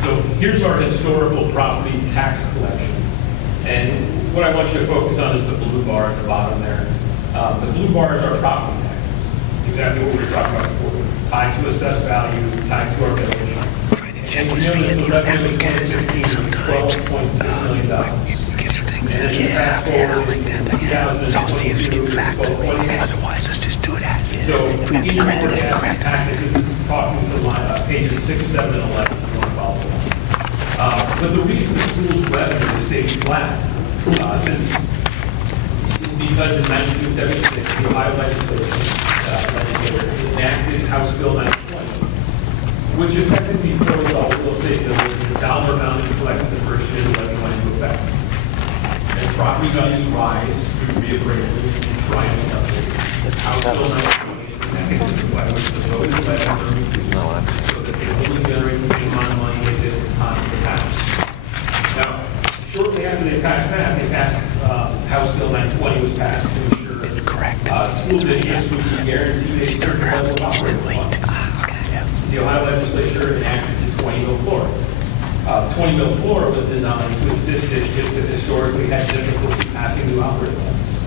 So here's our historical property tax collection. And what I want you to focus on is the blue bar at the bottom there. The blue bars are property taxes, exactly what we were talking about before, tied to assessed value, tied to our village. And you notice the revenue in 2015 was $12.6 million. And then fast forward in 2022, it's Otherwise, let's just do it as is. so in your forecast packet, this is talking to pages 6, 7, and 11, if you want to follow along. But the reason the school's revenue has stayed flat since is because in 1976, the Ohio legislature enacted House Bill 920, which effectively froze all real estate bills in the dollar amount you collected the first year the levy went into effect. As property values rise through reappraisals and triumphing updates, House Bill 920 is the mechanism by which the voting levies are reduced so that they only generate the same amount of money they did at the time they passed. Now, shortly after they passed that, they passed House Bill 920 was passed to ensure school districts would be guaranteed a certain level of operating funds. The Ohio legislature enacted the 20 mil floor. The 20 mil floor was designed to assist districts that historically had difficulty passing new operating funds.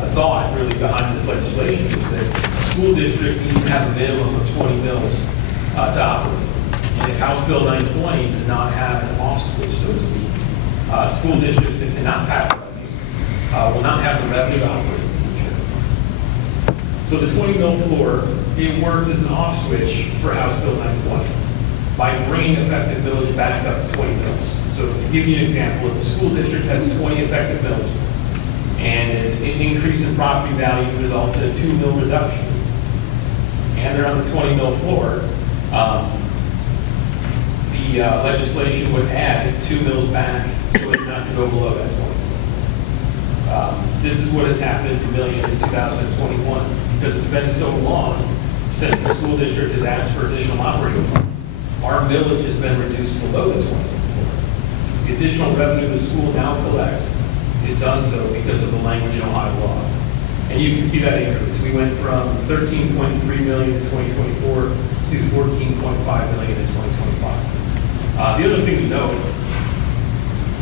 The thought really behind this legislation is that a school district needs to have a minimum of 20 mils to operate. And if House Bill 920 does not have an off switch, so to speak, school districts that cannot pass levies will not have the revenue to operate in the future. So the 20 mil floor, it works as an off switch for House Bill 920 by bringing effective millage back up to 20 mils. So to give you an example, if the school district has 20 effective mills and an increase in property value results in a 2 mil reduction, and they're on the 20 mil floor, the legislation would add 2 mils back so as not to go below that 20. This is what has happened in Vermilion in 2021 because it's been so long since the school district has asked for additional operating funds. Our millage has been reduced below the 20. The additional revenue the school now collects is done so because of the language in Ohio law. And you can see that increase. We went from 13.3 million in 2024 to 14.5 million in 2025. The other thing to note,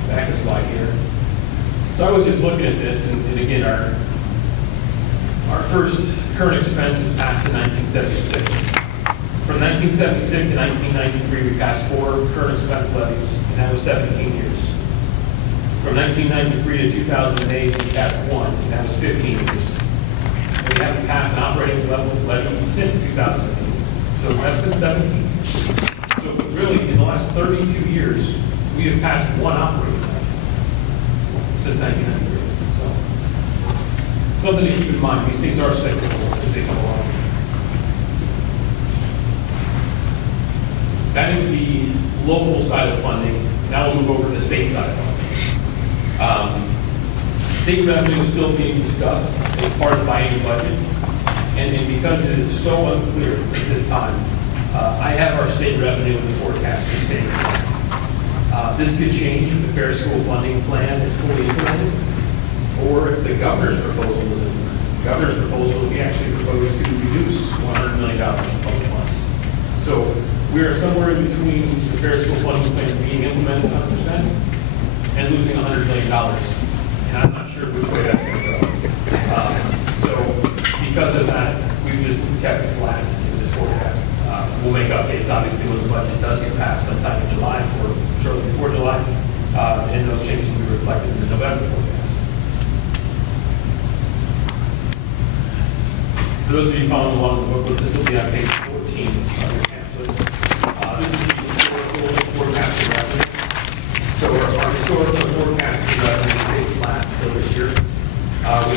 back a slide here. So I was just looking at this, and again, our first current expense was passed in 1976. From 1976 to 1993, we passed 4 current expense levies, and that was 17 years. From 1993 to 2008, we passed 1, and that was 15 years. We haven't passed an operating level levy since 2008, so that's been 17 years. So really, in the last 32 years, we have passed 1 operating levy since 1993. So something to keep in mind. These things are cyclical as they come along. That is the local side of funding. Now we'll move over to the state side of funding. State revenue is still being discussed as part of the biennial budget, and because it is so unclear at this time, I have our state revenue in the forecast for state. This could change if the Fair School Funding Plan is fully implemented, or if the governor's proposal is implemented. The governor's proposal, we actually propose to reduce $100 million in public funds. So we are somewhere in between the Fair School Funding Plan being implemented 100% and losing $100 million. And I'm not sure which way that's going to go. So because of that, we've just kept it flat in this forecast. We'll make updates, obviously, when the budget does get passed sometime in July or shortly before July, and those changes will be reflected in the November forecast. For those of you following along the book, this will be on page 14 of your pamphlet. This is the historical forecasted revenue. So our historical forecasted revenue stayed flat until this year. We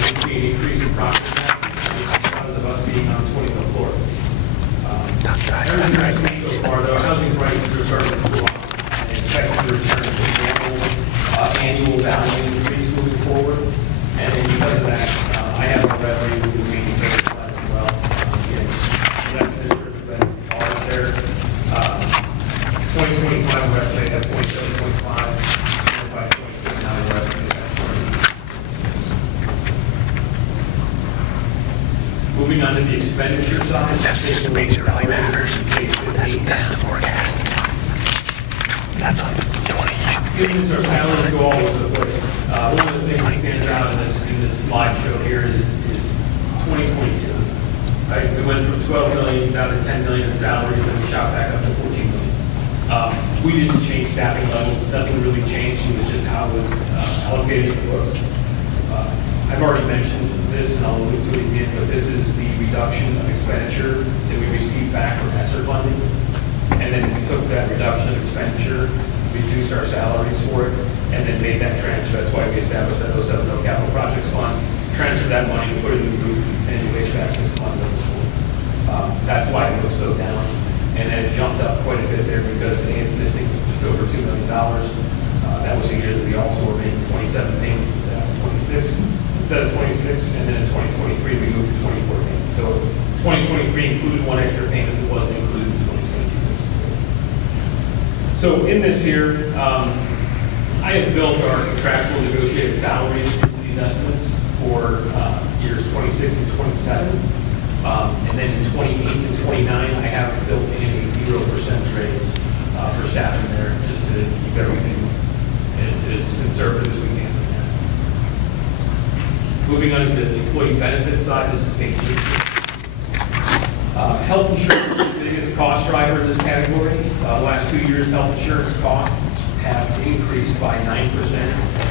can see an increase in property taxes because of us being on the 20th floor. Everything we've seen so far, though, housing prices are starting to go up and expected to return to the annual value increase moving forward. And then because of that, I have a revenue remaining very flat as well. Again, less district revenue dollars there. 2025, we're estimating at 0.7.5, and by 2029, we're estimating at 0.6. Moving on to the expenditure side. That's just the page that really matters. That's the forecast. That's on 20. Given as our salaries go all over the place, one of the things that stands out in this slideshow here is 2022. Right? We went from 12 million down to 10 million in salaries, and we shot back up to 14 million. We didn't change staffing levels. Nothing really changed. It was just how it was allocated to the books. I've already mentioned this, and I'll allude to it again, but this is the reduction of expenditure that we received back from ESSER funding. And then we took that reduction of expenditure, reduced our salaries for it, and then made that transfer. That's why we established that 070 Capital Projects Fund, transferred that money and put it in the roof and the HVAC system fund of the school. That's why it was so down. And then it jumped up quite a bit there because it's missing just over $2 million. That was a year that we also were making 27 payments instead of 26, and then in 2023 we moved to 24 payments. So 2023 included one extra payment that wasn't included in 2022. So in this here, I have built our contractual negotiated salaries into these estimates for years 26 and 27. And then in 28 and 29, I have built in a 0% raise for staff in there, just to keep everything as conservative as we can. Moving on to the employee benefits side, this is page 16. Health insurance is the biggest cost driver in this category. The last 2 years, health insurance costs have increased by 9% in the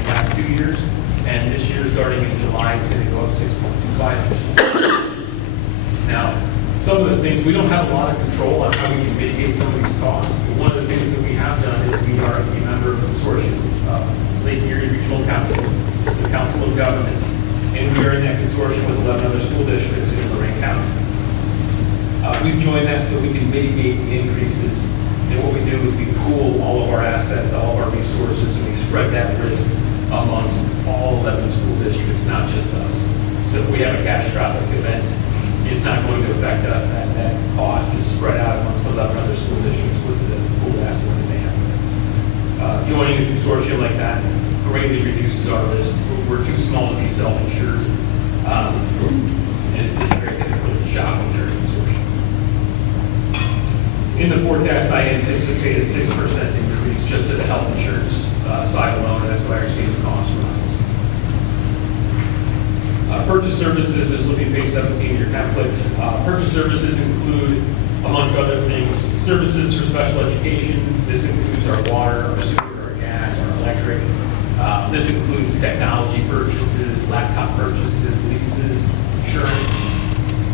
last 2 years. And this year, starting in July, it's going to go up 6.25%. Now, some of the things, we don't have a lot of control on how we can mitigate some of these costs. But one of the things that we have done is we are a member of the consortium, Lake Erie Regional Council. It's a council of governments. And we are in that consortium with 11 other school districts in Lorraine County. We've joined that so that we can mitigate the increases. And what we do is we pool all of our assets, all of our resources, and we spread that risk amongst all 11 school districts, not just us. So if we have a catastrophic event, it's not going to affect us. That cost is spread out amongst 11 other school districts with the pool assets that they have. Joining a consortium like that greatly reduces our risk. We're too small to be self-insured. And it's very difficult to shop when you're a consortium. In the forecast, I anticipate a 6% increase just to the health insurance side alone, and that's why I see the cost rise. Purchase services, this will be page 17 of your template. Purchase services include $100 amongst other things, services for special education. This includes our water, our sewer, our gas, our electric. This includes technology purchases, laptop purchases, leases, insurance,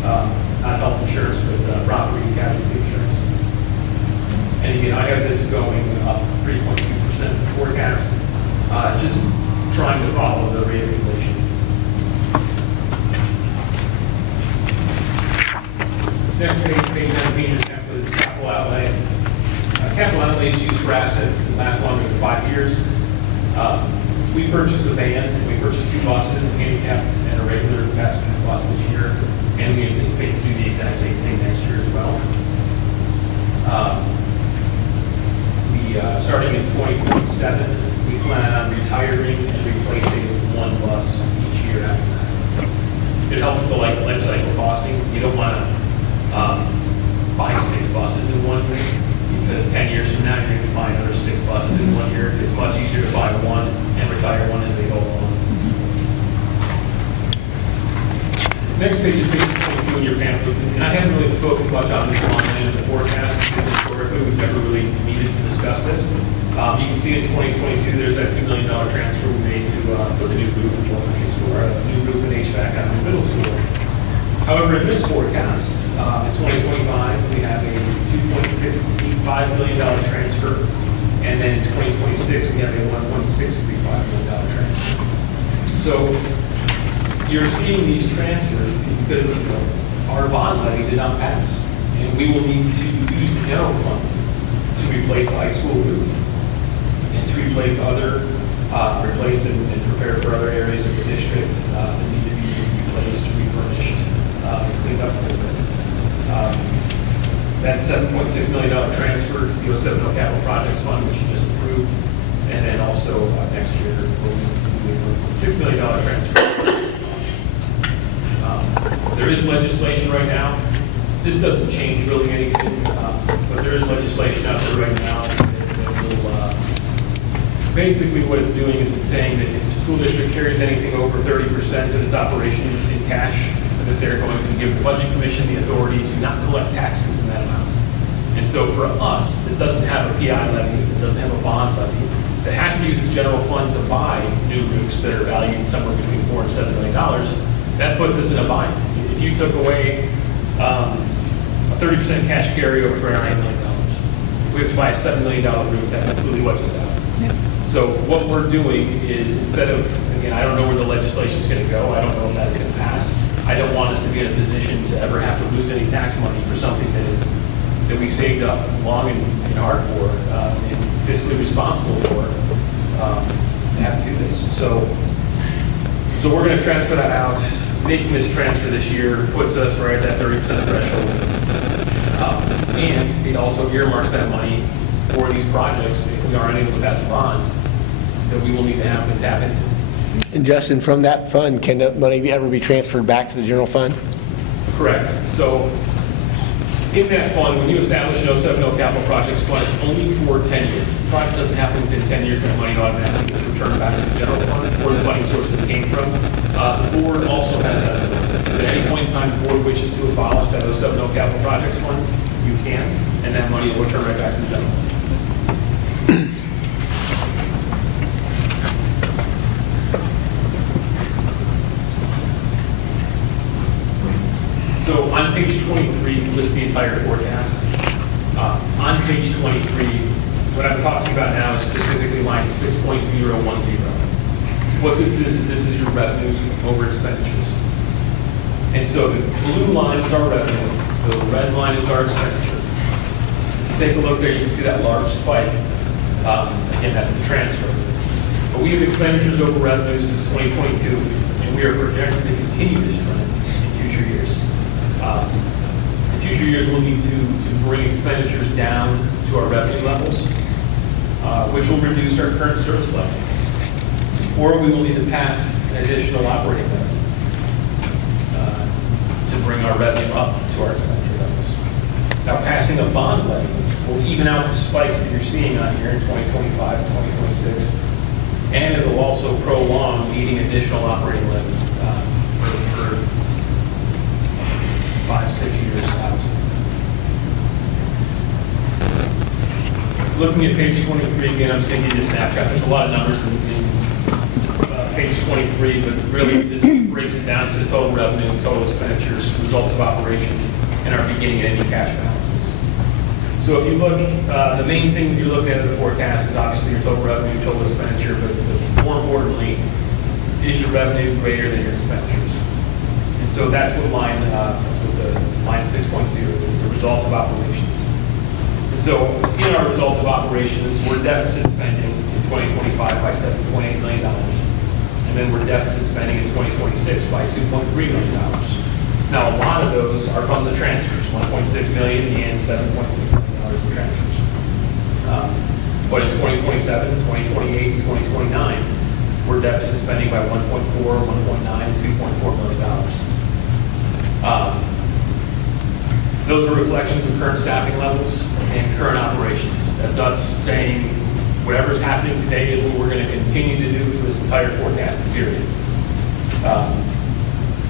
not health insurance, but property and casualty insurance. And again, I have this going up 3.2% forecast, just trying to follow the rate of inflation. Next page, page 19, is template is capital outlay. Capital outlay is used for assets that last longer than 5 years. We purchased a van, and we purchased 2 buses, handicapped and a regular passenger bus this year, and we anticipate to do the exact same thing next year as well. Starting in 2027, we plan on retiring and replacing 1 bus each year after that. It helps with the life cycle costing. You don't want to buy 6 buses in 1 year, because 10 years from now, you're going to buy another 6 buses in 1 year. It's much easier to buy 1 and retire 1 as they go along. Next page is page 22 in your pamphlets, and I haven't really spoken much on this line in the forecast, because historically we've never really needed to discuss this. You can see in 2022, there's that $2 million transfer we made to put the new roof in the elementary school, or a new roof and HVAC out in the middle school. However, in this forecast, in 2025, we have a $2.685 million transfer, and then in 2026, we have a $1.635 million transfer. So you're seeing these transfers because our bond levy did not pass, and we will need to use the general fund to replace the high school roof and to replace other, replace and prepare for other areas of the district that need to be replaced, refurnished, and cleaned up a little bit. That $7.6 million transfer to the 070 Capital Projects Fund, which you just approved, and then also next year we'll need to do a $6 million transfer. There is legislation right now. This doesn't change really anything, but there is legislation out there right now that will, basically what it's doing is it's saying that if the school district carries anything over 30% of its operations in cash, that they're going to give the Budget Commission the authority to not collect taxes in that amount. And so for us, it doesn't have a PI levy, it doesn't have a bond levy, that has to use its general fund to buy new roofs that are valued somewhere between $4 and $7 million, that puts us in a bind. If you took away a 30% cash carryover for our $9 million, we have to buy a $7 million roof, that completely wipes us out. Yep. So what we're doing is, instead of, again, I don't know where the legislation is going to go, I don't know if that's going to pass. I don't want us to be in a position to ever have to lose any tax money for something that we saved up long and hard for, and fiscally responsible for, to have to do this. So we're going to transfer that out. Making this transfer this year puts us right at that 30% threshold. And it also earmarks that money for these projects, if we are unable to pass a bond, that we will need to have to tap into. And Justin, from that fund, can that money ever be transferred back to the general fund? Correct. So in that fund, when you establish an 070 Capital Projects Fund, it's only for 10 years. The project doesn't happen within 10 years, that money automatically gets returned back to the general fund or the funding source that it came from. The board also has that ability. At any point in time, the board wishes to abolish that 070 Capital Projects Fund, you can, and that money will return right back to the general fund. So on page 23, lists the entire forecast. On page 23, what I'm talking about now is specifically line 6.010. What this is your revenues over expenditures. And so the blue line is our revenue, the red line is our expenditure. Take a look there, you can see that large spike. Again, that's the transfer. But we have expenditures over revenues since 2022, and we are projected to continue this trend in future years. In future years, we'll need to bring expenditures down to our revenue levels, which will reduce our current service level. Or we will need to pass an additional operating levy to bring our revenue up to our expenditure levels. Now, passing a bond levy will even out the spikes that you're seeing on here in 2025 and 2026, and it will also prolong needing additional operating levy for 5-6 years out. looking at page 23, again, I'm just going to give you a snapshot. There's a lot of numbers in page 23, but really this breaks it down to the total revenue, total expenditures, results of operation, and our beginning and ending cash balances. So if you look, the main thing that you're looking at in the forecast is obviously your total revenue, total expenditure, but more importantly, is your revenue greater than your expenditures? And so that's what line 6.0 is, the results of operations. And so in our results of operations, we're deficit spending in 2025 by $7.8 million. And then we're deficit spending in 2026 by $2.3 million. Now, a lot of those are from the transfers, $1.6 million and $7.6 million in transfers. But in 2027, 2028, and 2029, we're deficit spending by 1.4, 1.9, and $2.4 million. Those are reflections of current staffing levels and current operations. That's us saying whatever's happening today is what we're going to continue to do for this entire forecasting period.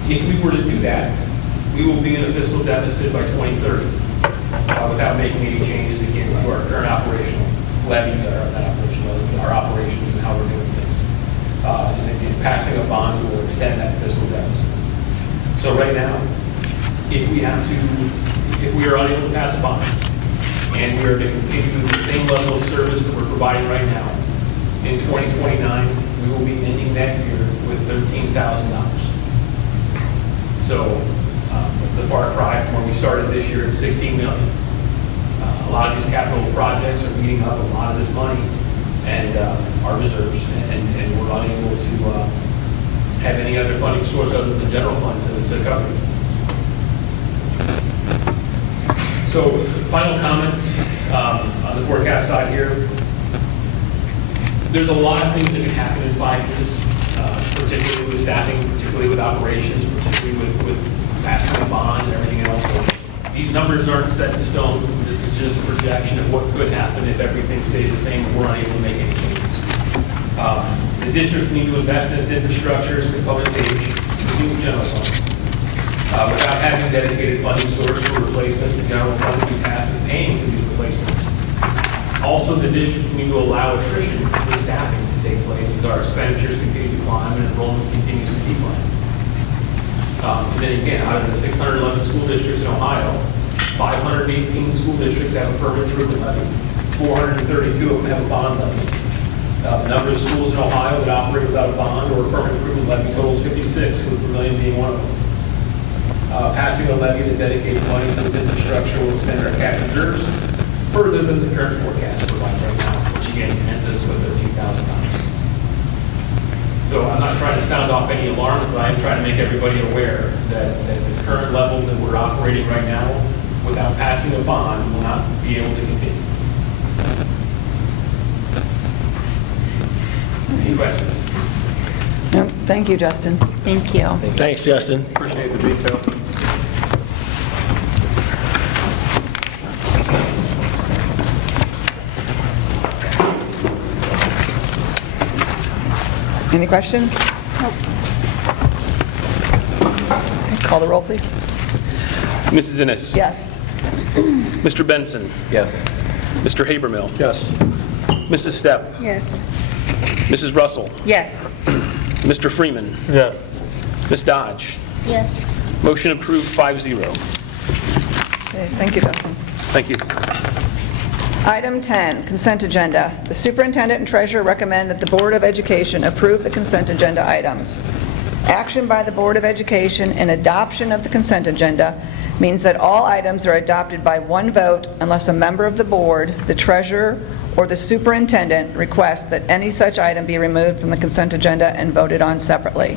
If we were to do that, we will be in a fiscal deficit by 2030 without making any changes again to our current operational levy, our operations and how we're doing things. And passing a bond will extend that fiscal deficit. So right now, if we are unable to pass a bond, and we are to continue the same level of service that we're providing right now, in 2029, we will be ending that year with $13,000. So it's a far cry from when we started this year at $16 million. A lot of these capital projects are eating up a lot of this money and our reserves, and we're unable to have any other funding source other than the general fund to cover these things. So final comments on the forecast side here. There's a lot of things that can happen in 5 years, particularly with staffing, particularly with operations, particularly with passing a bond and everything else. So these numbers aren't set in stone. This is just a projection of what could happen if everything stays the same and we're unable to make any changes. The district needs to invest in its infrastructure as components age, using the general fund. Without having a dedicated funding source for replacements, the general fund will be tasked with paying for these replacements. Also, the district need to allow attrition with staffing to take place as our expenditures continue to climb and enrollment continues to decline. And then again, out of the 611 school districts in Ohio, 518 school districts have a permanent improvement levy. 432 of them have a bond levy. The number of schools in Ohio that operate without a bond or a permanent improvement levy totals 56, with Vermilion being one of them. Passing a levy that dedicates money to its infrastructure will extend our cash reserves further than the current forecast provides right now, which again ends us with $13,000. So I'm not trying to sound off any alarms, but I am trying to make everybody aware that the current level that we're operating right now, without passing a bond, will not be able to continue. Any questions? No, thank you, Justin. Thank you. Thanks, Justin. Appreciate the detail. Any questions? Okay, call the roll, please. Mrs. Innes. Yes. Mr. Benson. Yes. Mr. Habermill. Yes. Mrs. Stepp. Yes. Mrs. Russell. Yes. Mr. Freeman. Yes. Ms. Dodge. Yes. Motion approved 5-0. Okay, thank you, Justin. Thank you. Item 10, consent agenda. The superintendent and treasurer recommend that the Board of Education approve the consent agenda items. Action by the Board of Education in adoption of the consent agenda means that all items are adopted by one vote unless a member of the board, the treasurer, or the superintendent requests that any such item be removed from the consent agenda and voted on separately.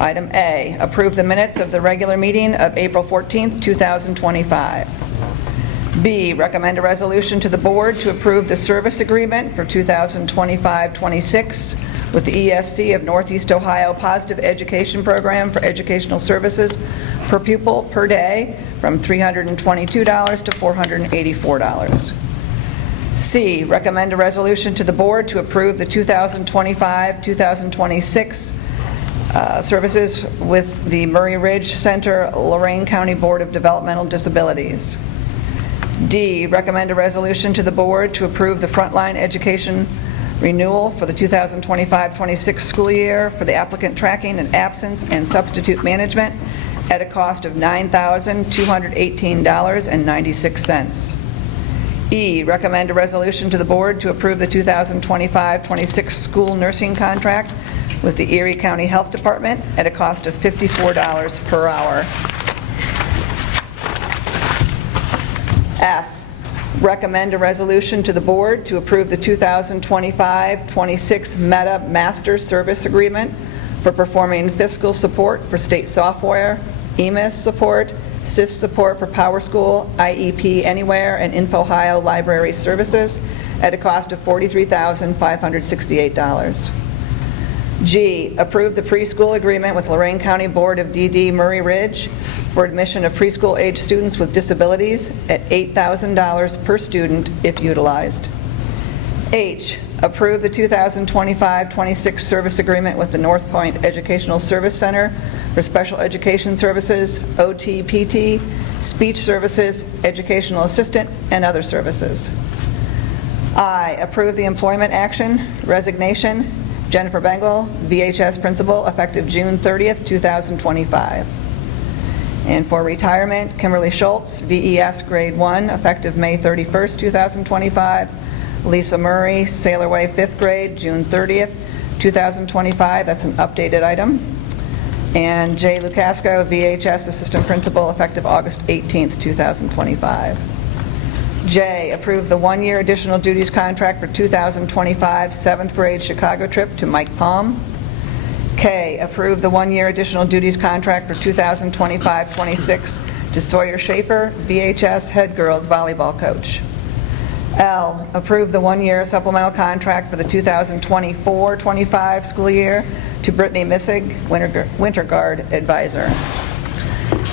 Item A, approve the minutes of the regular meeting of April 14th, 2025. B, recommend a resolution to the board to approve the service agreement for 2025-26 with the ESC of Northeast Ohio Positive Education Program for educational services per pupil per day from $322 to $484. C, recommend a resolution to the board to approve the 2025-2026 services with the Murray Ridge Center, Lorain County Board of Developmental Disabilities. D, recommend a resolution to the board to approve the frontline education renewal for the 2025-26 school year for the applicant tracking and absence and substitute management at a cost of $9,218.96. E, recommend a resolution to the board to approve the 2025-26 school nursing contract with the Erie County Health Department at a cost of $54 per hour. F, recommend a resolution to the board to approve the 2025-26 Meta Master Service Agreement for performing fiscal support for state software, EMIS support, SIS support for PowerSchool, IEP Anywhere, and InfoHio library services at a cost of $43,568. G, approve the preschool agreement with Lorraine County Board of DD Murray Ridge for admission of preschool-age students with disabilities at $8,000 per student if utilized. H, approve the 2025-26 service agreement with the North Point Educational Service Center for special education services, OT, PT, speech services, educational assistant, and other services. I, approve the employment action, resignation, Jennifer Bengal, VHS principal, effective June 30th, 2025. And for retirement, Kimberly Schultz, VES grade 1, effective May 31st, 2025. Lisa Murray, Sailor Way 5th grade, June 30th, 2025. That's an updated item. And Jay Lucasco, VHS assistant principal, effective August 18th, 2025. J, approve the one-year additional duties contract for 2025 7th grade Chicago trip to Mike Palm. K, approve the one-year additional duties contract for 2025-26 to Sawyer Schaefer, VHS head girls volleyball coach. L, approve the one-year supplemental contract for the 2024-25 school year to Brittany Missig, winter guard advisor.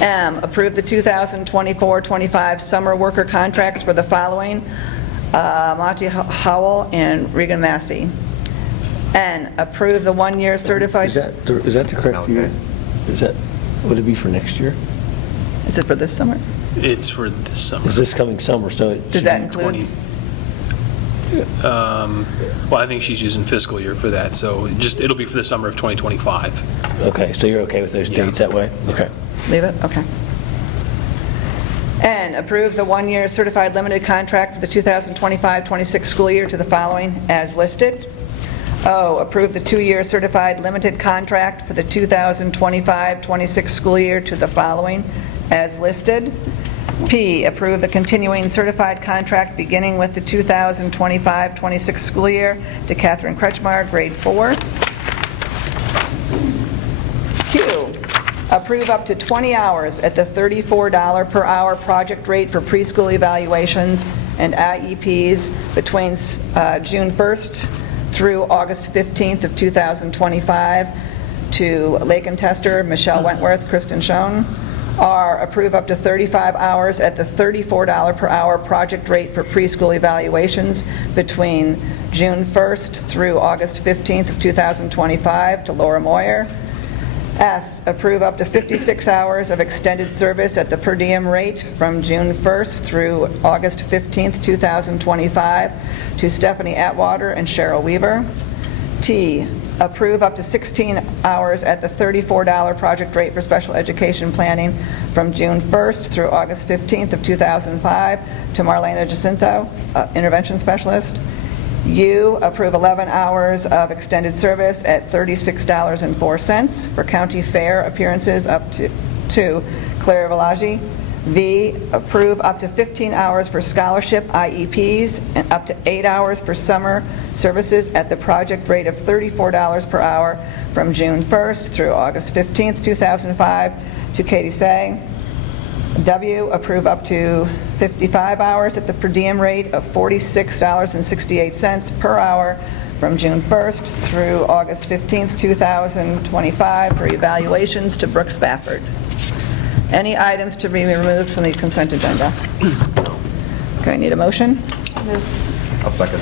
M, approve the 2024-25 summer worker contracts for the following: Monty Howell and Regan Massey. N, approve the one-year certified... Is that the correct year? Is that, would it be for next year? Is it for this summer? It's for this summer. Is this coming summer, so it Does that include... Well, I think she's using fiscal year for that, so it'll be for the summer of 2025. Okay, so you're okay with those Yeah. dates that way? Okay. Leave it? Okay. N, approve the one-year certified limited contract for the 2025-26 school year to the following as listed. O, approve the two-year certified limited contract for the 2025-26 school year to the following as listed. P, approve the continuing certified contract beginning with the 2025-26 school year to Catherine Kretschmar, grade 4. Q, approve up to 20 hours at the $34 per hour project rate for preschool evaluations and IEPs between June 1st through August 15th of 2025 to Lakin Tester, Michelle Wentworth, Kristen Schoen. R, approve up to 35 hours at the $34 per hour project rate for preschool evaluations between June 1st through August 15th of 2025 to Laura Moyer. S, approve up to 56 hours of extended service at the per diem rate from June 1st through August 15th, 2025 to Stephanie Atwater and Cheryl Weaver. T, approve up to 16 hours at the $34 project rate for special education planning from June 1st through August 15th of 2005 to Marlena Jacinto, intervention specialist. U, approve 11 hours of extended service at $36.04 for county fair appearances up to Claire Velagi. V, approve up to 15 hours for scholarship IEPs and up to 8 hours for summer services at the project rate of $34 per hour from June 1st through August 15th, 2005 to Katie Say. W, approve up to 55 hours at the per diem rate of $46.68 per hour from June 1st through August 15th, 2025 for evaluations to Brooke Spafford. Any items to be removed from the consent agenda? Okay, need a motion? I'll second.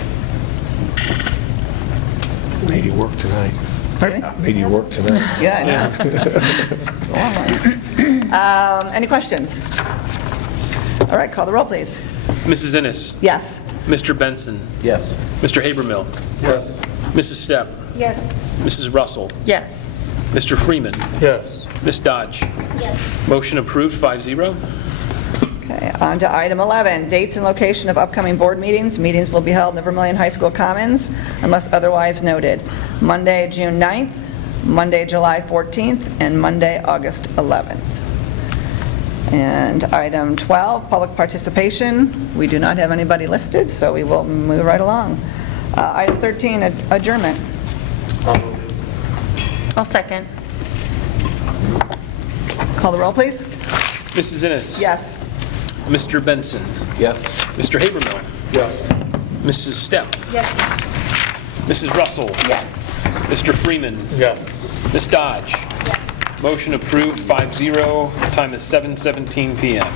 Made you work tonight. Pardon me? Made you work tonight. Yeah, I know. Any questions? All right, call the roll, please. Mrs. Innes, Yes. Mr. Benson, Yes. Mr. Habermill, Yes. Mrs. Stepp, Yes. Mrs. Russell, Yes. Mr. Freeman, Yes. Ms. Dodge. Yes. Motion approved, 5-0. Okay, on to item 11, dates and location of upcoming board meetings. Meetings will be held in the Vermilion High School Commons unless otherwise noted. Monday, June 9th, Monday, July 14th, and Monday, August 11th. And item 12, public participation. We do not have anybody listed, so we will move right along. Item 13, adjournment. I'll move. I'll second. Call the roll, please. Mrs. Innes. Yes. Mr. Benson, Yes. Mr. Habermill, Yes. Mrs. Stepp, Yes. Mrs. Russell, Yes. Mr. Freeman, Yes. Ms. Dodge. Yes. Motion approved, 5-0. Time is 7:17 PM.